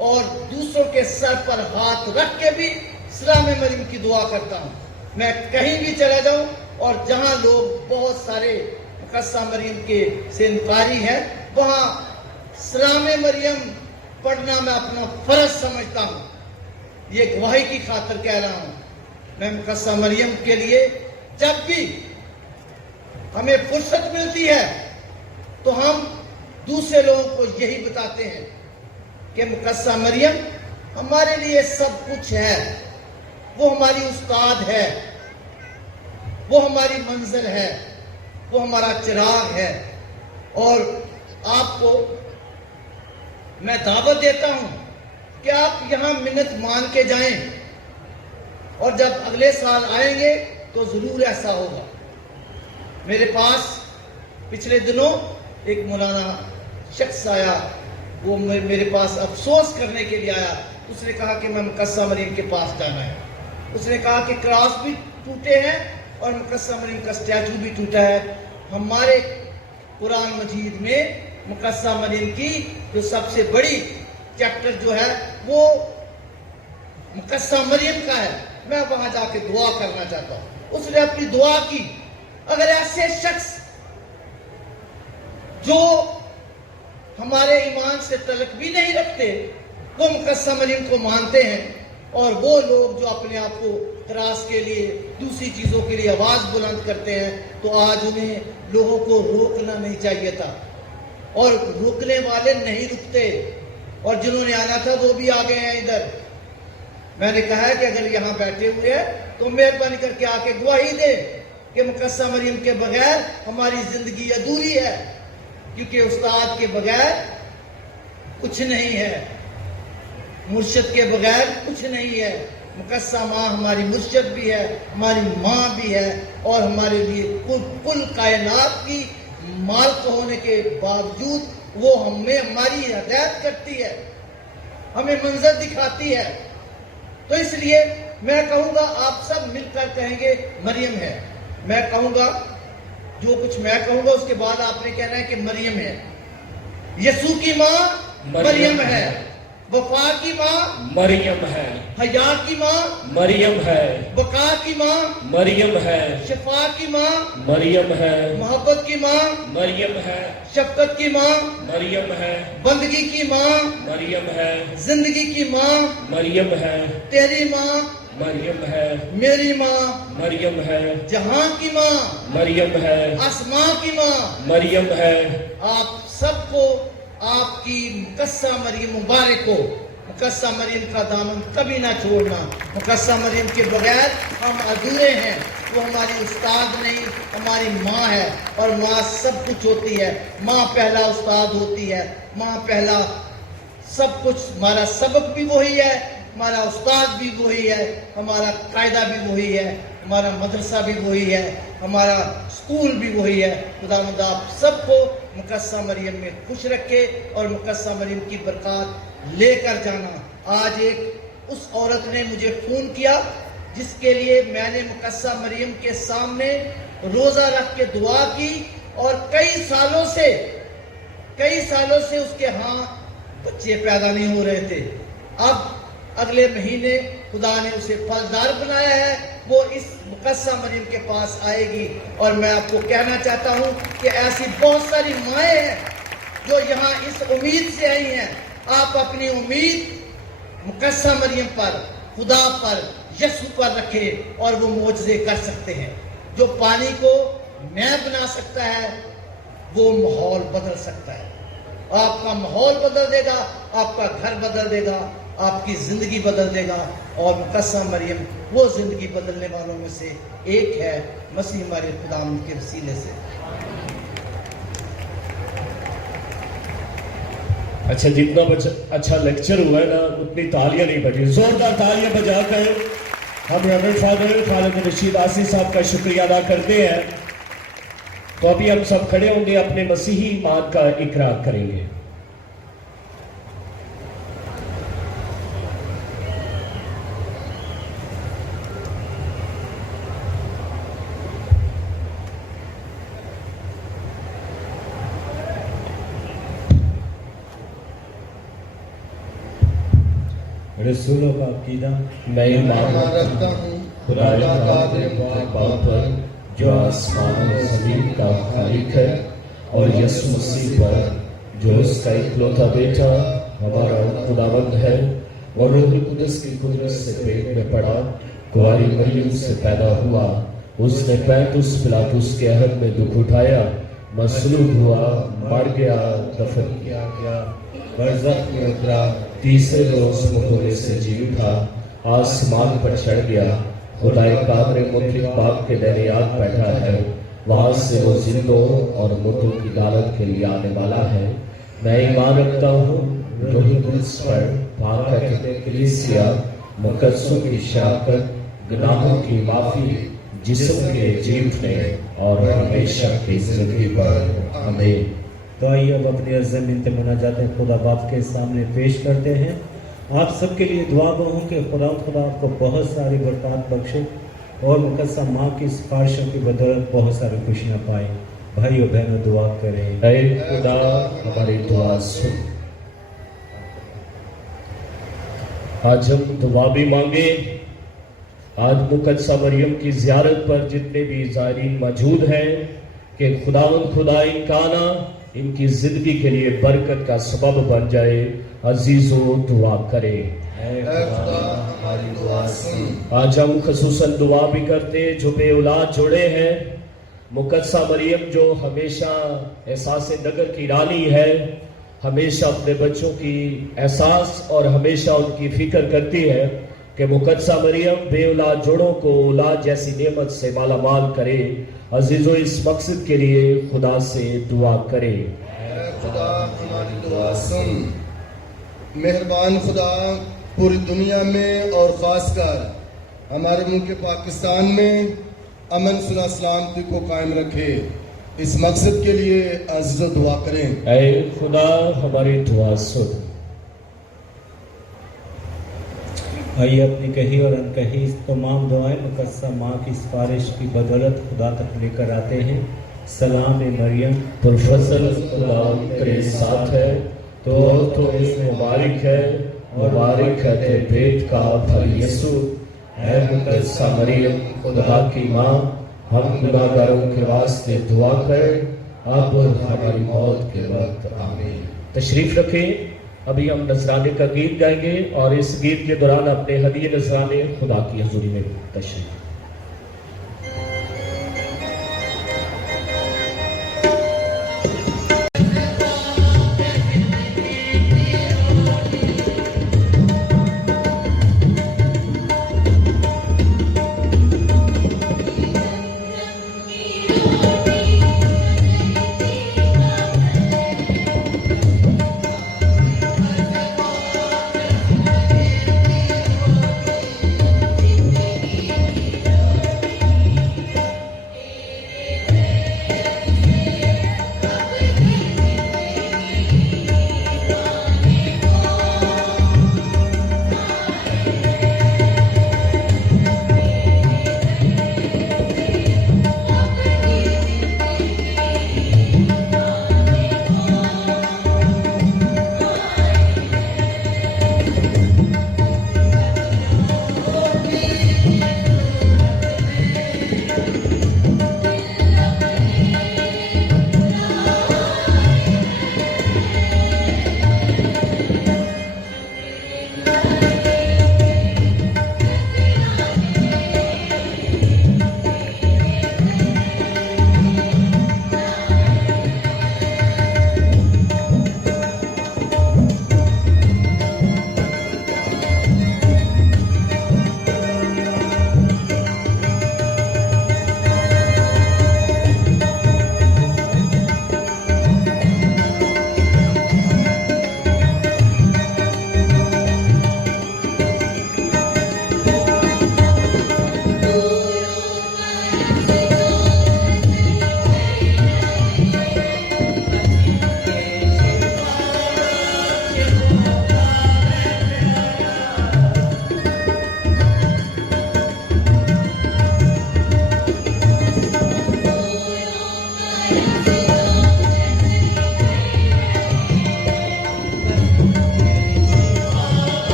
और दूसरों के सर पर हाथ रख के भी सलाम मरियम की दुआ करता हूं। मैं कहीं भी चला जाऊं और जहां लोग बहुत सारे मुकद्दसा मरियम के से इनकारी हैं, वहां सलाम मरियम पढ़ना मैं अपना फर्ज समझता हूं। ये गवाही की खातिर कह रहा हूं। मैं मुकद्दसा मरियम के लिए जब भी हमें फुर्सत मिलती है तो हम दूसरे लोगों को यही बताते हैं कि मुकद्दसा मरियम हमारे लिए सब कुछ है, वो हमारी उस्ताद है, वो हमारी मंजिल है, वो हमारा चिराग है। और आपको मैं दावत देता हूं कि आप यहां मिन्नत मान के जाएं, और जब अगले साल आएंगे तो जरूर ऐसा होगा। मेरे पास पिछले दिनों एक मौलाना शख्स आया, वो मेरे पास अफसोस करने के लिए आया। उसने कहा कि मैं मुकद्दसा मरियम के पास जाना है। उसने कहा कि क्रॉस भी टूटे हैं और मुकद्दसा मरियम का स्टैचू भी टूटा है। हमारे कुरान मजीद में मुकद्दसा मरियम की जो सबसे बड़ी चैप्टर जो है वो मुकद्दसा मरियम का है। मैं वहां जाके दुआ करना चाहता हूं। उसने अपनी दुआ की। अगर ऐसे शख्स जो हमारे ईमान से तलक भी नहीं रखते वो मुकद्दसा मरियम को मानते हैं, और वो लोग जो अपने आप को त्रास के लिए दूसरी चीजों के लिए आवाज बुलंद करते हैं, तो आज उन्हें लोगों को रोकना नहीं चाहिए था, और रोकने वाले नहीं रुकते, और जिन्होंने आना था वो भी आ गए हैं इधर। मैंने कहा है कि अगर यहाँ बैठे हुए हैं तो मेहरबानी करके आके गवाही दे कि मुकद्दसा मरियम के बगैर हमारी जिंदगी अधूरी है, क्योंकि उस्ताद के बगैर कुछ नहीं है, मुर्शिद के बगैर कुछ नहीं है। मुकद्दसा माँ हमारी मुर्शिद भी है, हमारी माँ भी है, और हमारे लिए कुल कायनात की मालिक होने के बावजूद वो हमें हमारी हिदायत करती है, हमें मंजर दिखाती है। तो इसलिए मैं कहूँगा आप सब मिलकर कहेंगे मरियम है। मैं कहूँगा जो कुछ मैं कहूँगा उसके बाद आपने कहना है कि मरियम है। यसू की माँ मरियम है, वफा की माँ मरियम है, हया की माँ मरियम है, बका की माँ मरियम है, शफा की माँ मरियम है, मोहब्बत की माँ मरियम है, शफकत की माँ मरियम है, बंदगी की माँ मरियम है, जिंदगी की माँ मरियम है, तेरी माँ मरियम है, मेरी माँ मरियम है, जहां की माँ मरियम है, आसमां की माँ। मरियम है। आप सबको आपकी मुकद्दसा मरियम मुबारक हो। मुकद्दसा मरियम का दामन कभी ना छोड़ना। मुकद्दसा मरियम के बगैर हम अधूरे हैं। वो हमारी उस्ताद नहीं, हमारी माँ है, और माँ सब कुछ होती है। माँ पहला उस्ताद होती है, माँ पहला सब कुछ। हमारा सबक भी वही है, हमारा उस्ताद भी वही है, हमारा कायदा भी वही है, हमारा मदरसा भी वही है, हमारा स्कूल भी वही है। खुदावंद आप सबको मुकद्दसा मरियम में खुश रखे और मुकद्दसा मरियम की बरकत लेकर जाना। आज एक उस औरत ने मुझे फोन किया जिसके लिए मैंने मुकद्दसा मरियम के सामने रोजा रख के दुआ की, और कई सालों से उसके यहाँ बच्चे पैदा नहीं हो रहे थे। अब अगले महीने खुदा ने उसे फलदार बनाया है। वो इस मुकद्दसा मरियम के पास आएगी, और मैं आपको कहना चाहता हूँ कि ऐसी बहुत सारी माएँ हैं जो यहाँ इस उम्मीद से आई हैं। आप अपनी उम्मीद मुकद्दसा मरियम पर, खुदा पर, यसू पर रखें, और वो मोजज़े कर सकते हैं। जो पानी को मैं बना सकता है वो माहौल बदल सकता है। आपका माहौल बदल देगा, आपका घर बदल देगा, आपकी जिंदगी बदल देगा। और मुकद्दसा मरियम वो जिंदगी बदलने वालों में से एक है, मसीह हमारे खुदा के वसीले से। अच्छा, जितना अच्छा लेक्चर हुआ है ना, उतनी तालियां नहीं बजी। जोरदार तालियां बजा कर हम रेवरेंड फादर खालिद रशीद आसी साहब का शुक्रिया अदा करते हैं। तो अभी हम सब खड़े होंगे, अपने मसीही ईमान का इकरार करेंगे। रसूलों का अकीदा। मैं ईमान रखता हूँ खुदा कादिर बाप पर जो आसमान और ज़मीन का खालिक है, और यीशु मसीह पर जो उसका इकलौता बेटा हमारा खुदावंद है, और रूह कुदस की कुदरत से पेट में पड़ा, कुंवारी मरियम से पैदा हुआ, उसने पैंतुस पिलातुस के अहद में दुख उठाया, मसलूब हुआ, मर गया, दफन किया गया, बरज़ख में उतरा, तीसरे रोज मुर्दों से जी उठा, आसमान पर चढ़ गया, खुदाए कादिर मुतलक बाप के दरियात बैठा है, वहां से वो जिंदों और मुर्दों की अदालत के लिए आने वाला है। मैं ईमान रखता हूँ रूह कुदस पर, पाक कलीसिया, मुकद्दसों की शराकत, गुनाहों की माफी, जिस्म के जी उठने और हमेशा की जिंदगी पर। आमीन। तो आइए अब अपनी अज़म मिन्नत मुनाजातें खुदा बाप के सामने पेश करते हैं। आप सबके लिए दुआ गो हूँ कि खुदा आपको बहुत सारी बरकत बख्शे और मुकद्दसा माँ की सिफारिशों की बदौलत बहुत सारी खुशियाँ पाए। भाइयों बहनों दुआ करें। ऐ खुदा हमारी दुआ सुन। आज हम दुआ भी मांगे। आज मुकद्दसा मरियम की ज़ियारत पर जितने भी ज़ायरीन मौजूद हैं कि खुदावंद खुदा इनकाना इनकी जिंदगी के लिए बरकत का सबब बन जाए। अजीजों दुआ करें। हमारी दुआ सुन। आज हम खसूसन दुआ भी करते हैं जो बे औलाद जोड़े हैं। मुकद्दसा मरियम जो हमेशा एहसास नगर की रानी है, हमेशा अपने बच्चों की एहसास और हमेशा उनकी फिक्र करती है कि मुकद्दसा मरियम बे औलाद जोड़ों को औलाद जैसी नेमत से माला माल करे। अजीजों इस मकसद के लिए खुदा से दुआ करें। खुदा हमारी दुआ सुन। मेहरबान खुदा पूरी दुनिया में और खासकर हमारे मुल्क पाकिस्तान में अमन सुलह सलामती को कायम रखे, इस मकसद के लिए अज़ीज़ दुआ करें। ऐ खुदा हमारी दुआ सुन। आइए अपनी कही और अनकही तमाम दुआएं मुकद्दसा माँ की सिफारिश की बदौलत खुदा तक लेकर आते हैं। सलाम मरियम पुरफज़ल खुदा तेरे साथ है, तो इसमें मुबारक है, मुबारक है तेरे पेट का फल यीशु। है मुकद्दसा मरियम खुदा की माँ, हम गुनाहगारों के वास्ते दुआ कर, अब हमारी मौत के वक्त। आमीन। तशरीफ रखें। अभी हम नजराने का गीत गाएंगे और इस गीत के दौरान अपने हदीये नजराने खुदा की हजूरी में तशरीफ।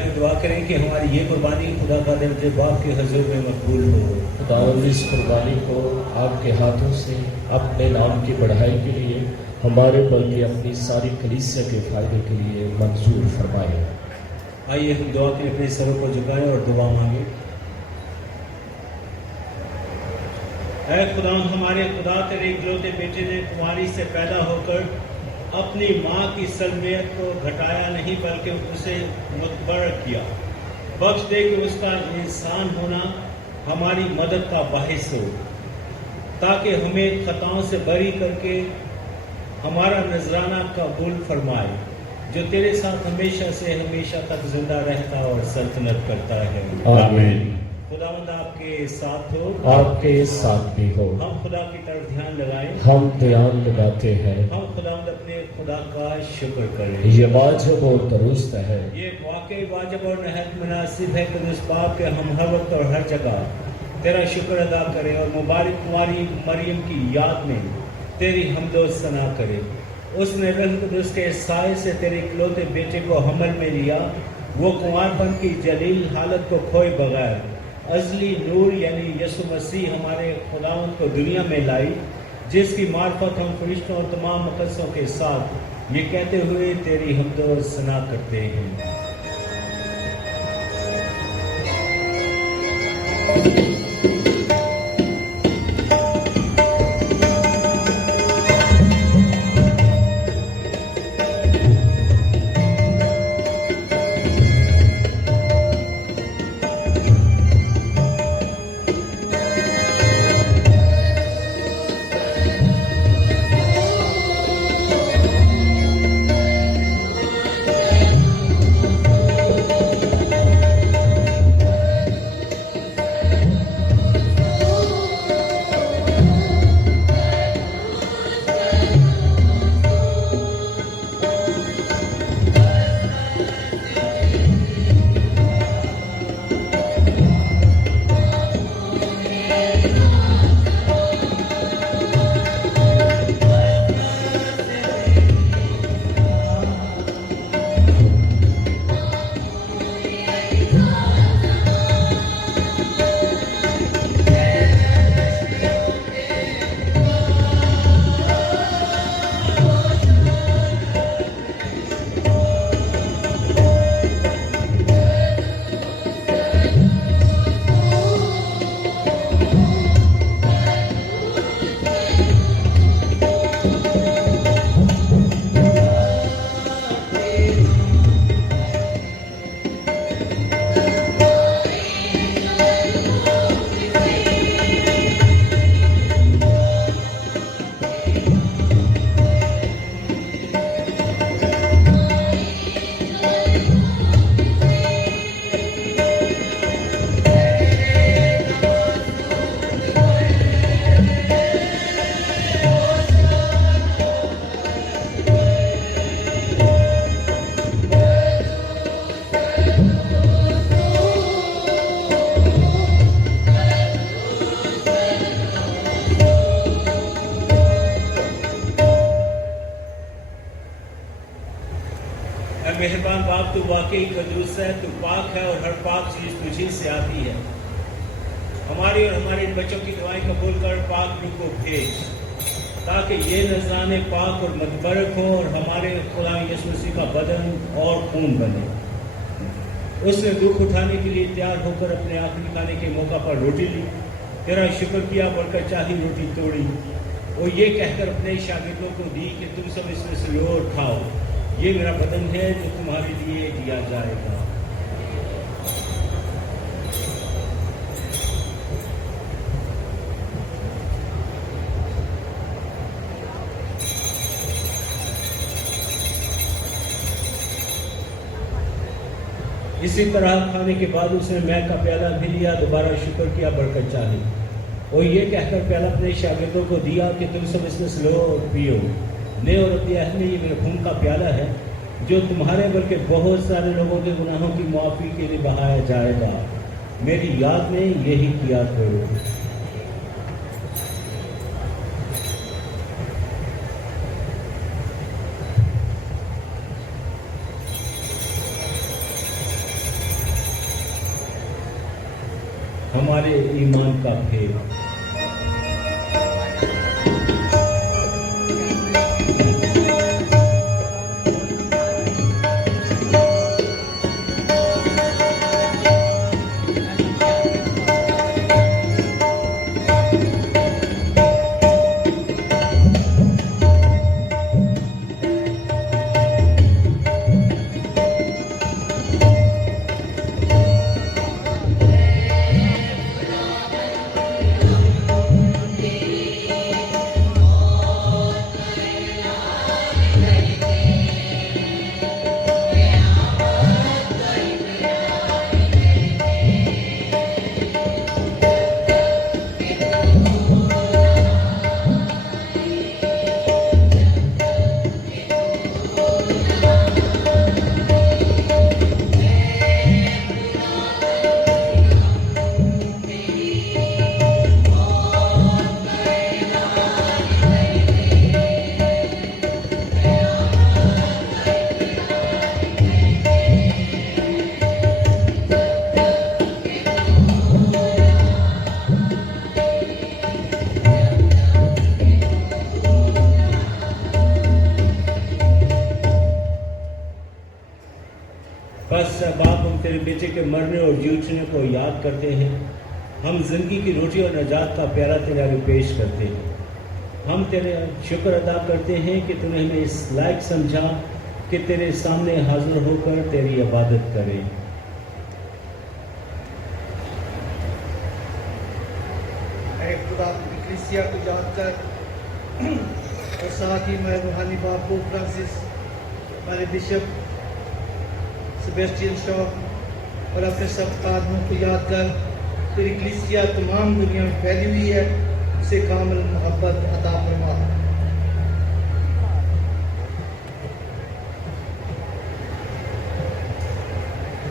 ہمیں دعا کریں کہ ہماری یہ قربانی خدا کا درجہ باپ کے حضور میں مقبول ہو. خداوند اس قربانی کو آپ کے ہاتھوں سے اپنے نام کی بڑھائی کے لیے ہمارے بلکہ اپنی ساری کلیسیا کے فائدے کے لیے منظور فرمائے. آئیے ہم دعا کے لیے اپنے سروں کو جھکائیں اور دعا مانگیں. اے خدا ہمارے خدا، تیرے اکلوتے بیٹے نے تمہاری سے پیدا ہو کر اپنی ماں کی سلمیت کو گھٹایا نہیں بلکہ اسے متبرک کیا. بخش دے کہ اس کا انسان ہونا ہماری مدد کا باعث ہو، تاکہ ہمیں خطاؤں سے بری کر کے ہمارا نذرانہ قبول فرمائے، جو تیرے ساتھ ہمیشہ سے ہمیشہ تک زندہ رہتا اور سلطنت کرتا ہے. آمین. خداوند آپ کے ساتھ ہو، آپ کے ساتھ بھی ہو. ہم خدا کی طرف دھیان لگائیں. ہم دھیان لگاتے ہیں. ہم خداوند اپنے خدا کا شکر کریں. یہ واجب اور درست ہے. یہ واقعی واجب اور نہایت مناسب ہے کہ اس باپ کے ہم ہر وقت اور ہر جگہ تیرا شکر ادا کریں اور مبارک کماری مریم کی یاد میں تیری حمد و ثنا کریں. اس نے روح القدس کے سائے سے تیرے اکلوتے بیٹے کو حمل میں لیا. وہ کنوار پن کی جلیل حالت کو کھوئے بغیر ازلی نور یعنی یسوع مسیح ہمارے خداوند کو دنیا میں لائی، جس کی معرفت ہم فرشتوں اور تمام مقدسوں کے ساتھ یہ کہتے ہوئے تیری حمد و ثنا کرتے ہیں. مہربان باپ، تو واقعی قدوس ہے، تو پاک ہے اور ہر پاک چیز تجھی سے آتی ہے. ہماری اور ہمارے بچوں کی دعائیں قبول کر پاک روح کو بھیج، تاکہ یہ نذرانے پاک اور متبرک ہوں اور ہمارے خدا یسوع مسیح کا بدن اور خون بنے. اس نے دکھ اٹھانے کے لیے تیار ہو کر اپنے آخری کھانے کے موقع پر روٹی لی، تیرا شکر کیا، برکت چاہی، روٹی توڑی اور یہ کہہ کر اپنے شاگردوں کو دی کہ تم سب اس میں سے لو اور کھاؤ، یہ میرا بدن ہے جو تمہارے لیے دیا جائے گا. اسی طرح کھانے کے بعد اس نے مے کا پیالہ بھی لیا، دوبارہ شکر کیا، برکت چاہی اور یہ کہہ کر پیالہ اپنے شاگردوں کو دیا کہ تم سب اس میں سے لو اور پیو، نئے اور ابدی عہد میں یہ میرے خون کا پیالہ ہے جو تمہارے بلکہ بہت سارے لوگوں کے گناہوں کی معافی کے لیے بہایا جائے گا. میری یاد میں یہی کیا کرو. हमारे ईमान का भेद। बस बाप, हम तेरे बेटे के मरने और जी उठने को याद करते हैं। हम जिंदगी की रोटी और नजात का प्याला तेरे आगे पेश करते हैं। हम तेरे शुक्र अदा करते हैं कि तूने हमें इस लायक समझा कि तेरे सामने हाजिर होकर तेरी इबादत करें। ऐ खुदा की कलीसिया को याद कर और साथ ही मैं रूहानी बाप पोप फ्रांसिस, हमारे बिशप सेबेस्टियन शॉ और अपने सब आदमियों को याद कर तेरी कलीसिया तमाम दुनिया में फैली हुई है, उसे कामिल मोहब्बत अता फरमा।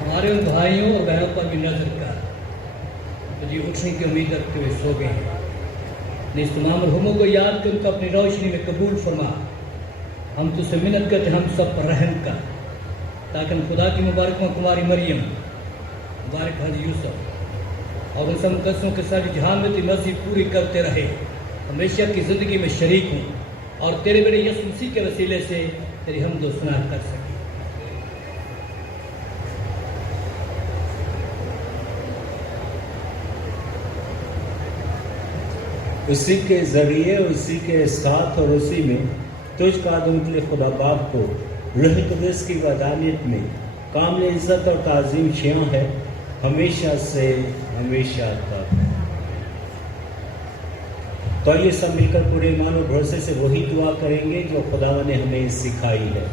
हमारे उन भाइयों और बहनों पर भी नजर कर तो जी उठने की उम्मीद रखते हुए सो गए हैं। इस तमाम मरहूमों को याद कर उनको अपनी रोशनी में कबूल फरमा। हम तुझसे मिन्नत करते हम सब पर रहम कर, ताकि हम खुदा की मुबारक माँ कुमारी मरियम, मुबारक हज यूसुफ और उन सब मुकद्दसों के साथ जहां में तेरी मर्जी पूरी करते रहे, हमेशा की ज़िंदगी में शरीक हूँ और तेरे बेटे यीशु मसीह के वसीले से तेरी हमद व सना कर सकें। उसी के जरिए, उसी के साथ और उसी में तुझ का दुमतले खुदा बाप को रूह कुदस की वदानियत में कामिल इज़्ज़त और ताज़ीम शियां है, हमेशा से हमेशा तक। तो ये सब मिलकर पूरे ईमान और भरोसे से वही दुआ करेंगे जो खुदा ने हमें सिखाई है।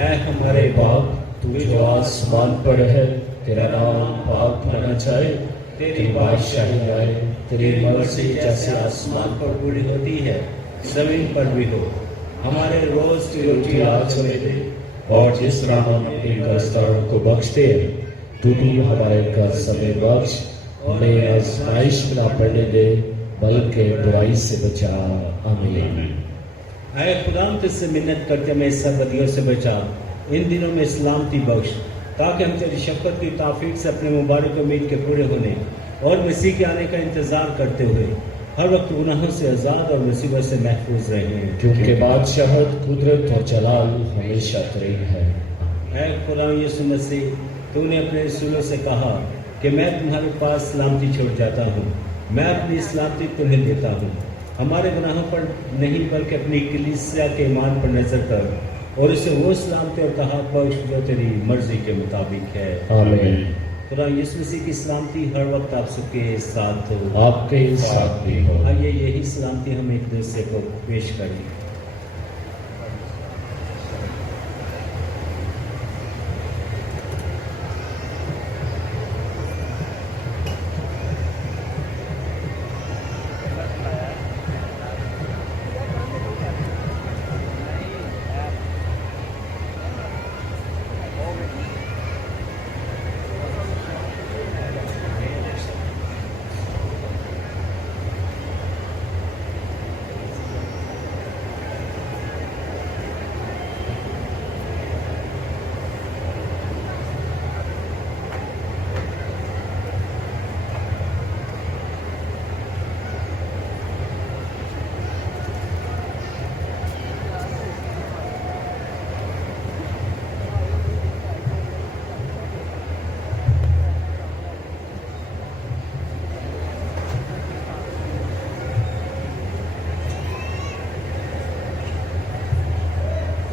ऐ हमारे बाप, तू जो आसमान पर है, तेरा नाम पाक होना जाए, तेरी बादशाही आए, तेरी मर्जी जैसे आसमान पर पूरी होती है जमीन पर भी हो। हमारे रोज की रोटी आज हमें दे, और जिस तरह हम अपने कर्जदारों को बख्शते हैं, तू भी हमारे कर्ज हमें बख्श, हमें आजमाइश में ना पड़ने दे, बल्कि बुराई से बचा। आमीन। ऐ खुदा, तुझसे मिन्नत करते हमें सब बदियों से बचा, इन दिनों में सलामती बख्श, ताकि हम तेरी शफ़क़त की तौफीक से अपने मुबारक उम्मीद के पूरे होने और मसीह के आने का इंतज़ार करते हुए हर वक्त गुनाहों से आज़ाद और मुसीबत से महफूज रहें, क्योंकि बादशाहत, कुदरत और जलाल हमेशा तेरी है। ऐ खुदा यीशु मसीह, तूने अपने रसूलों से कहा कि मैं तुम्हारे पास सलामती छोड़ जाता हूँ, मैं अपनी सलामती तुम्हें देता हूँ। हमारे गुनाहों पर नहीं बल्कि अपनी कलीसिया के ईमान पर नजर कर और इसे वो सलामती और कहा बख्श जो तेरी मर्जी के मुताबिक है। आमीन। खुदा यीशु मसीह की सलामती हर वक्त आप सबके साथ हो, आपके साथ भी हो। आइए यही सलामती हम एक दूसरे को पेश करें।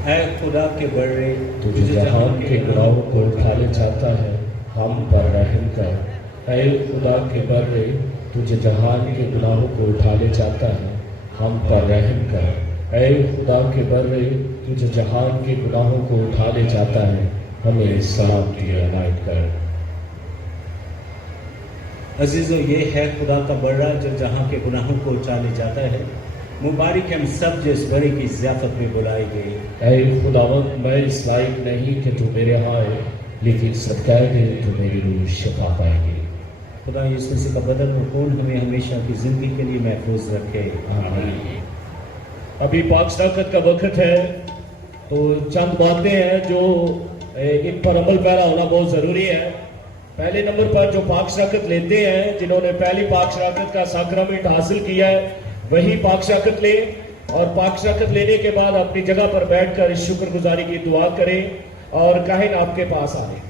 اے خدا کے بڑے तुझे जहान के गुनाहों को उठाने चाहता है, हम पर रहम कर. ऐ खुदा के बर्रे, तुझे जहान के गुनाहों को उठाने चाहता है, हम पर रहम कर. ऐ खुदा के बर्रे, तुझे जहान के गुनाहों को उठाने चाहता है, हमें सलामती अनायत कर. अजीज़ों, ये है खुदा का बर्रा जो जहाँ के गुनाहों को उछाले जाता है. मुबारक हम सब जो इस बड़े की ज़ियाफ़त में बुलाए गए. ऐ खुदावंद, मैं इस लायक नहीं कि तू मेरे यहाँ आए, लेकिन सब कह दे तो मेरी रूह शिफा पाएगी. खुदा यीशु मसीह का बदन और खून हमें हमेशा की ज़िंदगी के लिए महफूज रखे. आमीन. अभी पाक शराकत का वक्त है, तो चंद बातें हैं जो इन पर अमल पैरा होना बहुत ज़रूरी है. पहले नंबर पर जो पाक शराकत लेते हैं, जिन्होंने पहली पाक शराकत का साक्रामेंट हासिल किया है, वही पाक शराकत ले. और पाक शराकत लेने के बाद अपनी जगह पर बैठकर शुक्रगुजारी की दुआ करें और काहिन आपके पास आए.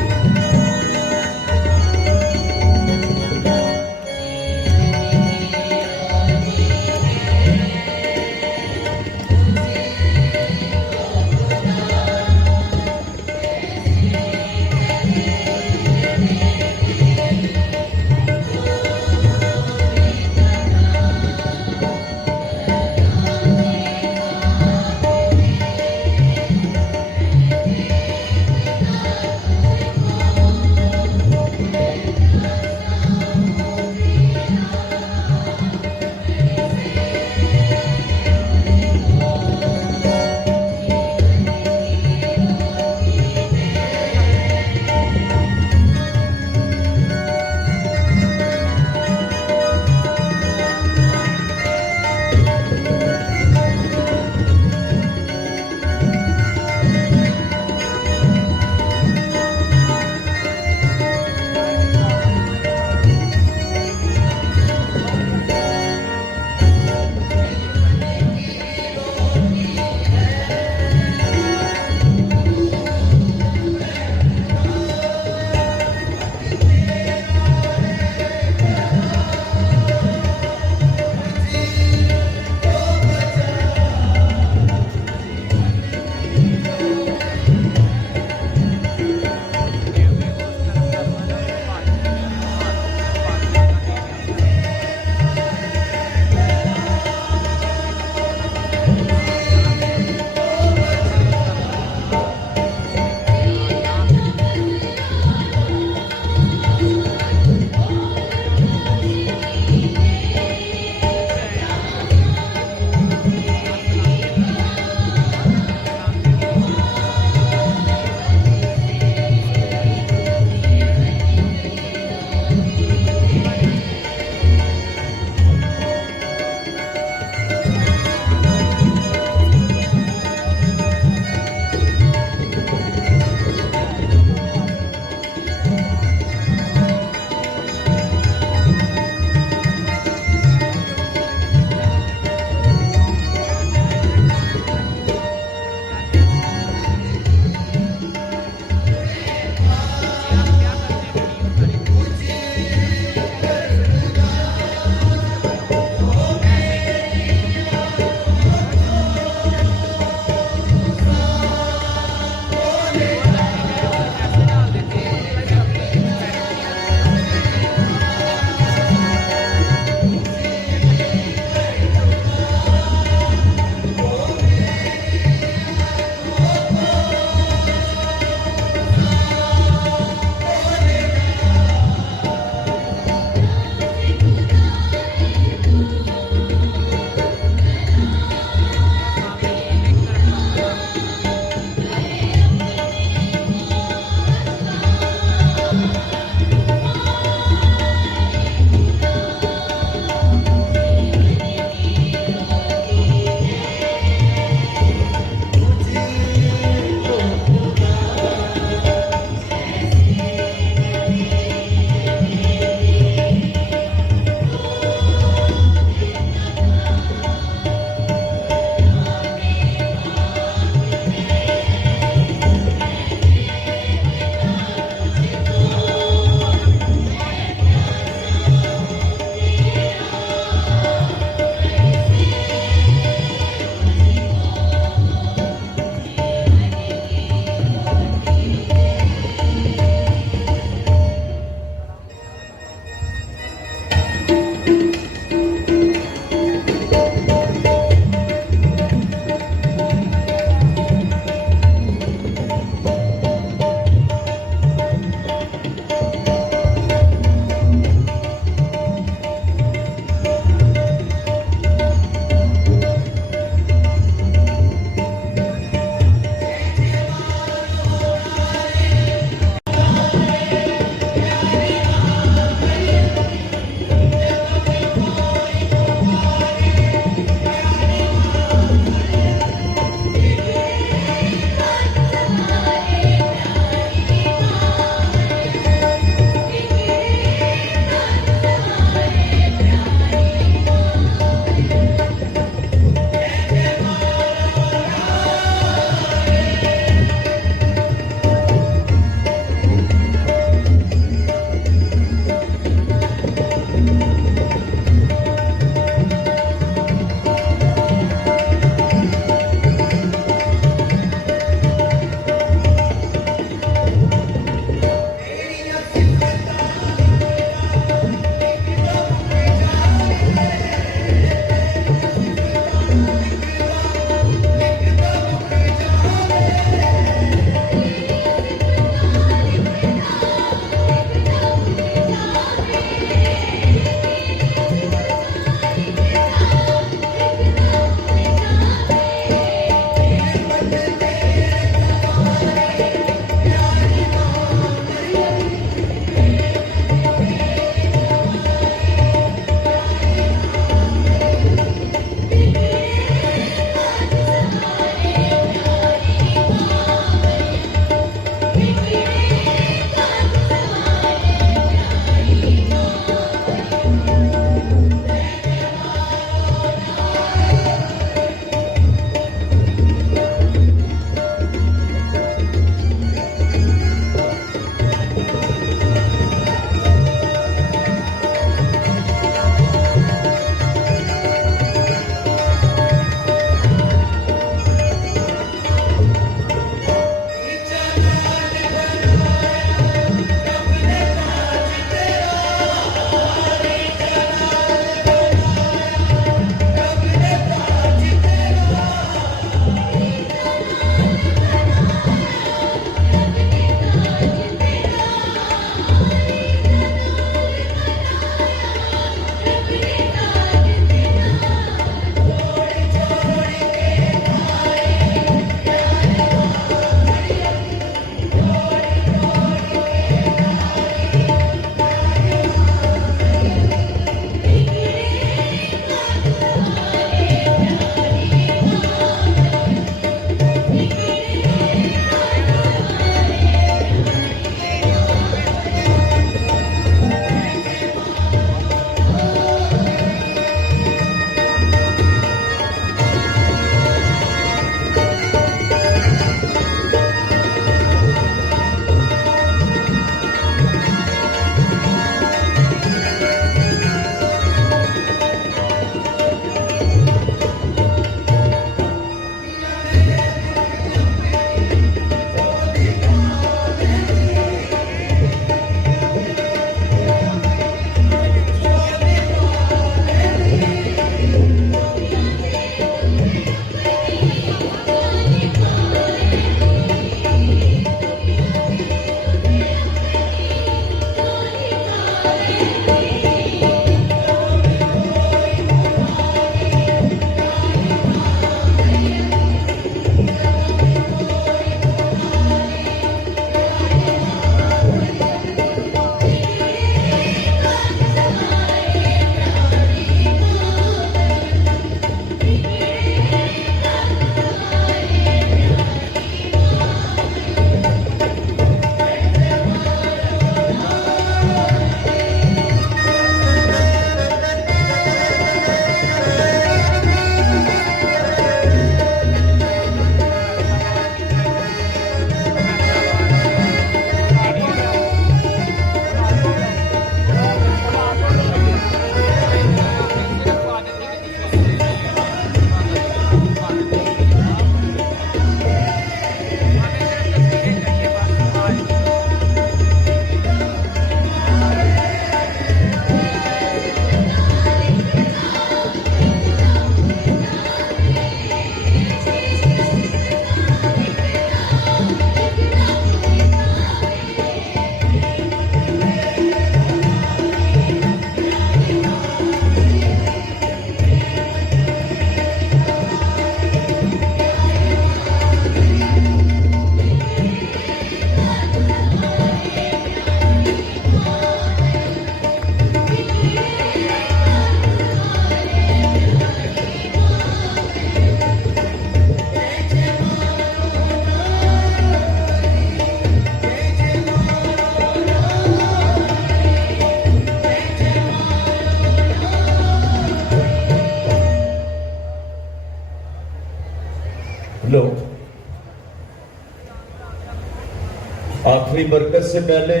روحانی برکت سے پہلے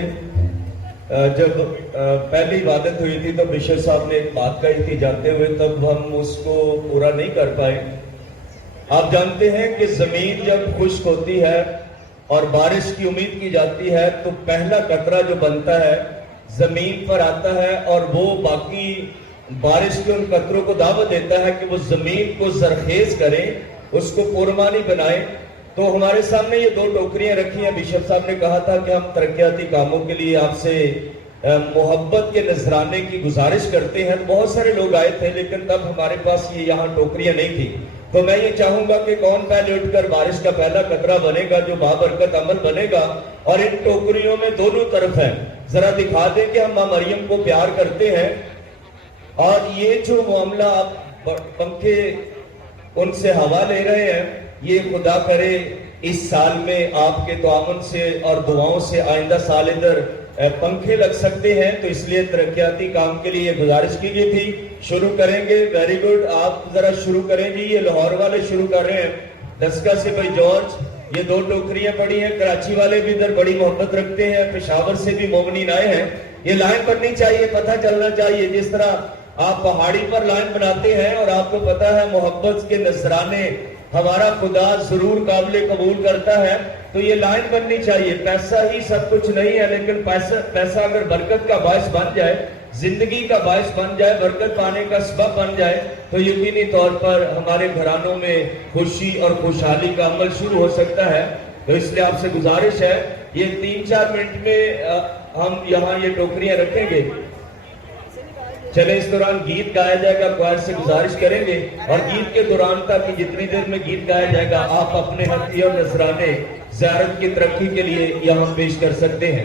جب پہلی عبادت ہوئی تھی تو بشپ صاحب نے ایک بات کہی تھی جاتے ہوئے، تب ہم اس کو پورا نہیں کر پائے. آپ جانتے ہیں کہ زمین جب خشک ہوتی ہے اور بارش کی امید کی جاتی ہے تو پہلا قطرہ جو بنتا ہے زمین پر آتا ہے اور وہ باقی بارش کے ان قطروں کو دعوت دیتا ہے کہ وہ زمین کو زرخیز کریں، اس کو پرمانی بنائیں. تو ہمارے سامنے یہ 2 ٹوکریاں رکھی ہیں. بشپ صاحب نے کہا تھا کہ ہم ترقیاتی کاموں کے لیے آپ سے محبت کے نذرانے کی گزارش کرتے ہیں. بہت سارے لوگ آئے تھے لیکن تب ہمارے پاس یہ یہاں ٹوکریاں نہیں تھی. تو میں یہ چاہوں گا کہ کون پہلے اٹھ کر بارش کا پہلا قطرہ بنے گا جو بابرکت عمل بنے گا، اور ان ٹوکریوں میں دونوں طرف ہیں. ذرا دکھا دیں کہ ہم ماں مریم کو پیار کرتے ہیں. اور یہ جو معاملہ آپ پنکھے ان سے ہوا لے رہے ہیں، یہ خدا کرے اس سال میں آپ کے تعاون سے اور دعاؤں سے آئندہ سال ادھر پنکھے لگ سکتے ہیں. تو اس لیے ترقیاتی کام کے لیے یہ گزارش کی گئی تھی. شروع کریں گے. ویری گڈ، آپ ذرا شروع کریں جی. یہ لاہور والے شروع کر رہے ہیں. دسکا سے بھائی جارج، یہ 2 ٹوکریاں پڑی ہیں. کراچی والے بھی ادھر بڑی محبت رکھتے ہیں. پشاور سے بھی مومنین آئے ہیں. یہ لائن بننی چاہیے، پتہ چلنا چاہیے. جس طرح آپ پہاڑی پر لائن بناتے ہیں اور آپ کو پتہ ہے محبت کے نذرانے ہمارا خدا ضرور قابل قبول کرتا ہے، تو یہ لائن بننی چاہیے. پیسہ ہی سب کچھ نہیں ہے، لیکن پیسہ اگر برکت کا باعث بن جائے، زندگی کا باعث بن جائے، برکت پانے کا سبب بن جائے، تو یقینی طور پر ہمارے گھرانوں میں خوشی اور خوشحالی کا عمل شروع ہو سکتا ہے. تو اس لیے آپ سے گزارش ہے، یہ 3-4 منٹ میں ہم یہاں یہ ٹوکریاں رکھیں گے. چلے اس دوران گیت گایا جائے گا. کوائر سے گزارش کریں گے اور گیت کے دوران تک جتنی دیر میں گیت گایا جائے گا آپ اپنے ہتھی اور نذرانے زیارت کی ترقی کے لیے یہاں پیش کر سکتے ہیں.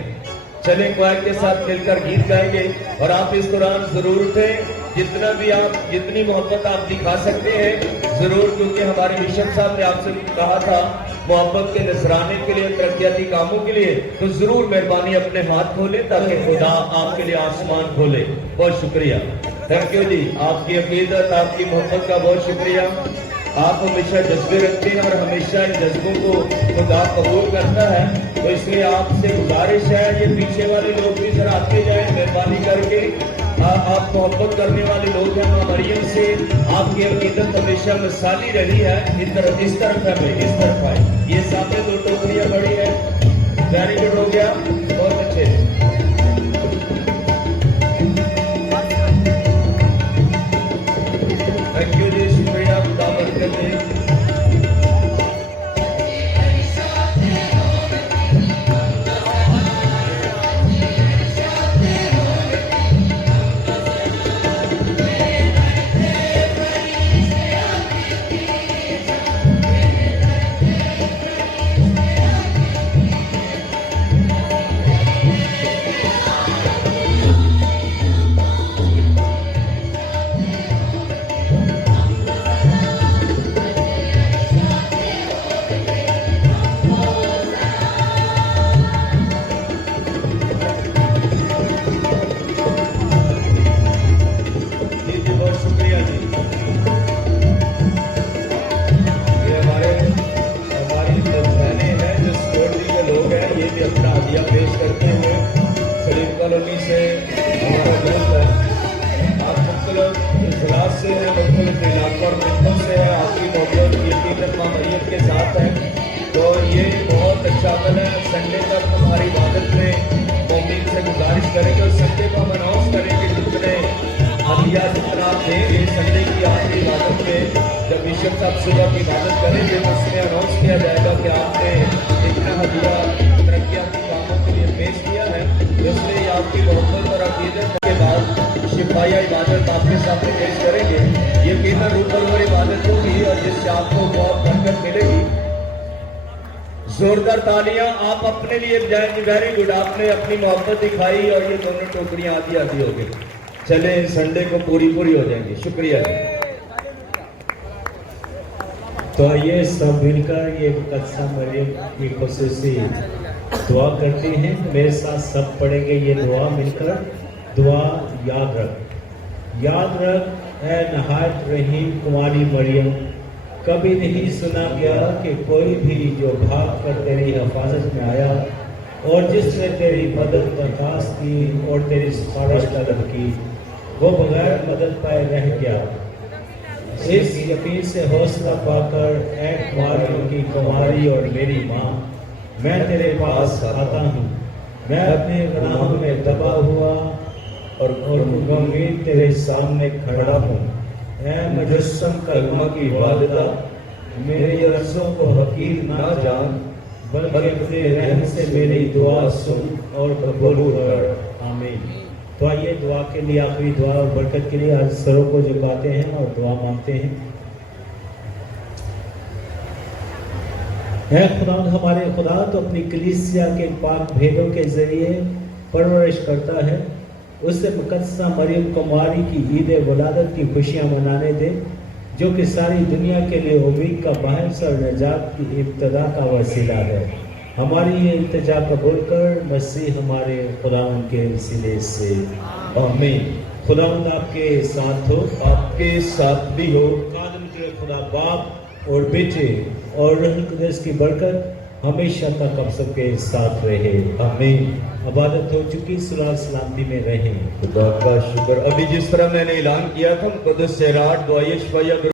چلیں کوائر کے ساتھ مل کر گیت گائیں گے اور آپ اس دوران ضرور اٹھیں. جتنا بھی آپ جتنی محبت آپ دکھا سکتے ہیں ضرور، کیونکہ ہمارے بشپ صاحب نے آپ سے کہا تھا محبت کے نذرانے کے لیے، ترقیاتی کاموں کے لیے. تو ضرور مہربانی اپنے ہاتھ کھولیں تاکہ خدا آپ کے لیے آسمان کھولے. بہت شکریہ. تھینک یو جی. آپ کی عقیدت، آپ کی محبت کا بہت شکریہ. آپ ہمیشہ جذبے رکھتے ہیں اور ہمیشہ ان جذبوں کو خدا قبول کرتا ہے. تو اس لیے آپ سے گزارش ہے یہ پیچھے والے لوگ بھی ذرا آتے جائیں مہربانی کر کے. آپ محبت کرنے والے لوگ ہیں. ماں مریم سے آپ کی عقیدت ہمیشہ مثالی رہی ہے. اس طرف ہے بھائی، اس طرف آئے. یہ سامنے 2 ٹوکریاں بڑی ہیں. ویری گڈ ہو گیا، بہت اچھے. تھینک یو جی، شکریہ. خدا برکت دے. سنڈے تک ہماری عبادت میں مومن سے گزارش کریں گے اور سنڈے کو ہم اناؤنس کریں گے جتنے ہدیہ جتنا آپ دیں گے. سنڈے کی آخری عبادت میں جب بشپ صاحب صبح کی عبادت کریں گے تو اس میں اناؤنس کیا جائے گا کہ آپ نے اتنا ہدیہ ترقیاتی کاموں کے لیے پیش کیا ہے. اس لیے آپ کی محبت اور عقیدت کے بعد شفایہ عبادت آپ کے سامنے پیش کریں گے. یقیناً روبرو عبادت ہوگی اور جس سے آپ کو بہت برکت ملے گی. زوردار تالیاں آپ اپنے لیے جائیں گے. Very good. آپ نے اپنی محبت دکھائی اور یہ دونوں ٹوکریاں آدھی آدھی ہو گئی. چلیں سنڈے کو پوری ہو جائیں گے. شکریہ. تو آئیے سب مل کر یہ قدسہ مریم کی خصوصی دعا کرتے ہیں. میرے ساتھ سب پڑھیں گے یہ دعا مل کر. دعا یاد رکھ اے نہایت رحیم کماری مریم، کبھی نہیں سنا گیا کہ کوئی بھی جو بھاگ کر تیری حفاظت میں آیا اور جس نے تیری مدد درخواست کی اور تیری سفارش طلب کی وہ بغیر مدد پائے رہ گیا۔ اس یقین سے حوصلہ پا کر اے کماریوں کی کماری اور میری ماں، میں تیرے پاس آتا ہوں۔ میں اپنے گناہوں میں دبا ہوا اور امید تیرے سامنے کھڑا ہوں۔ اے مجسم کلمہ کی والدہ، میرے عرضوں کو حقیر نہ جان، بلکہ اپنے رحم سے میری دعا سن اور قبول کر۔ آمین۔ تو آئیے دعا کے لیے، آخری دعا اور برکت کے لیے آج سروں کو جھکاتے ہیں اور دعا مانگتے ہیں۔ اے خدا، ہمارے خدا تو اپنی کلیسیا کے پاک بھیدوں کے ذریعے پرورش کرتا ہے۔ اس سے مقدسہ مریم کماری کی عید ولادت کی خوشیاں منانے دے، جو کہ ساری دنیا کے لیے امید کا باعث اور نجات کی ابتدا کا وسیلہ ہے۔ ہماری یہ التجا قبول کر، مسیح ہمارے خداوند کے وسیلے سے، آمین۔ خداوند آپ کے ساتھ ہو، آپ کے ساتھ بھی ہو۔ خادم کے خدا باپ اور بیٹے اور روح القدس کی برکت ہمیشہ تک آپ سب کے ساتھ رہے، آمین۔ عبادت ہو چکی، صلاح سلامتی میں رہیں۔ خدا کا شکر۔ ابھی جس طرح میں نے اعلان کیا تھا، قدس سے راٹ دعائے شفایہ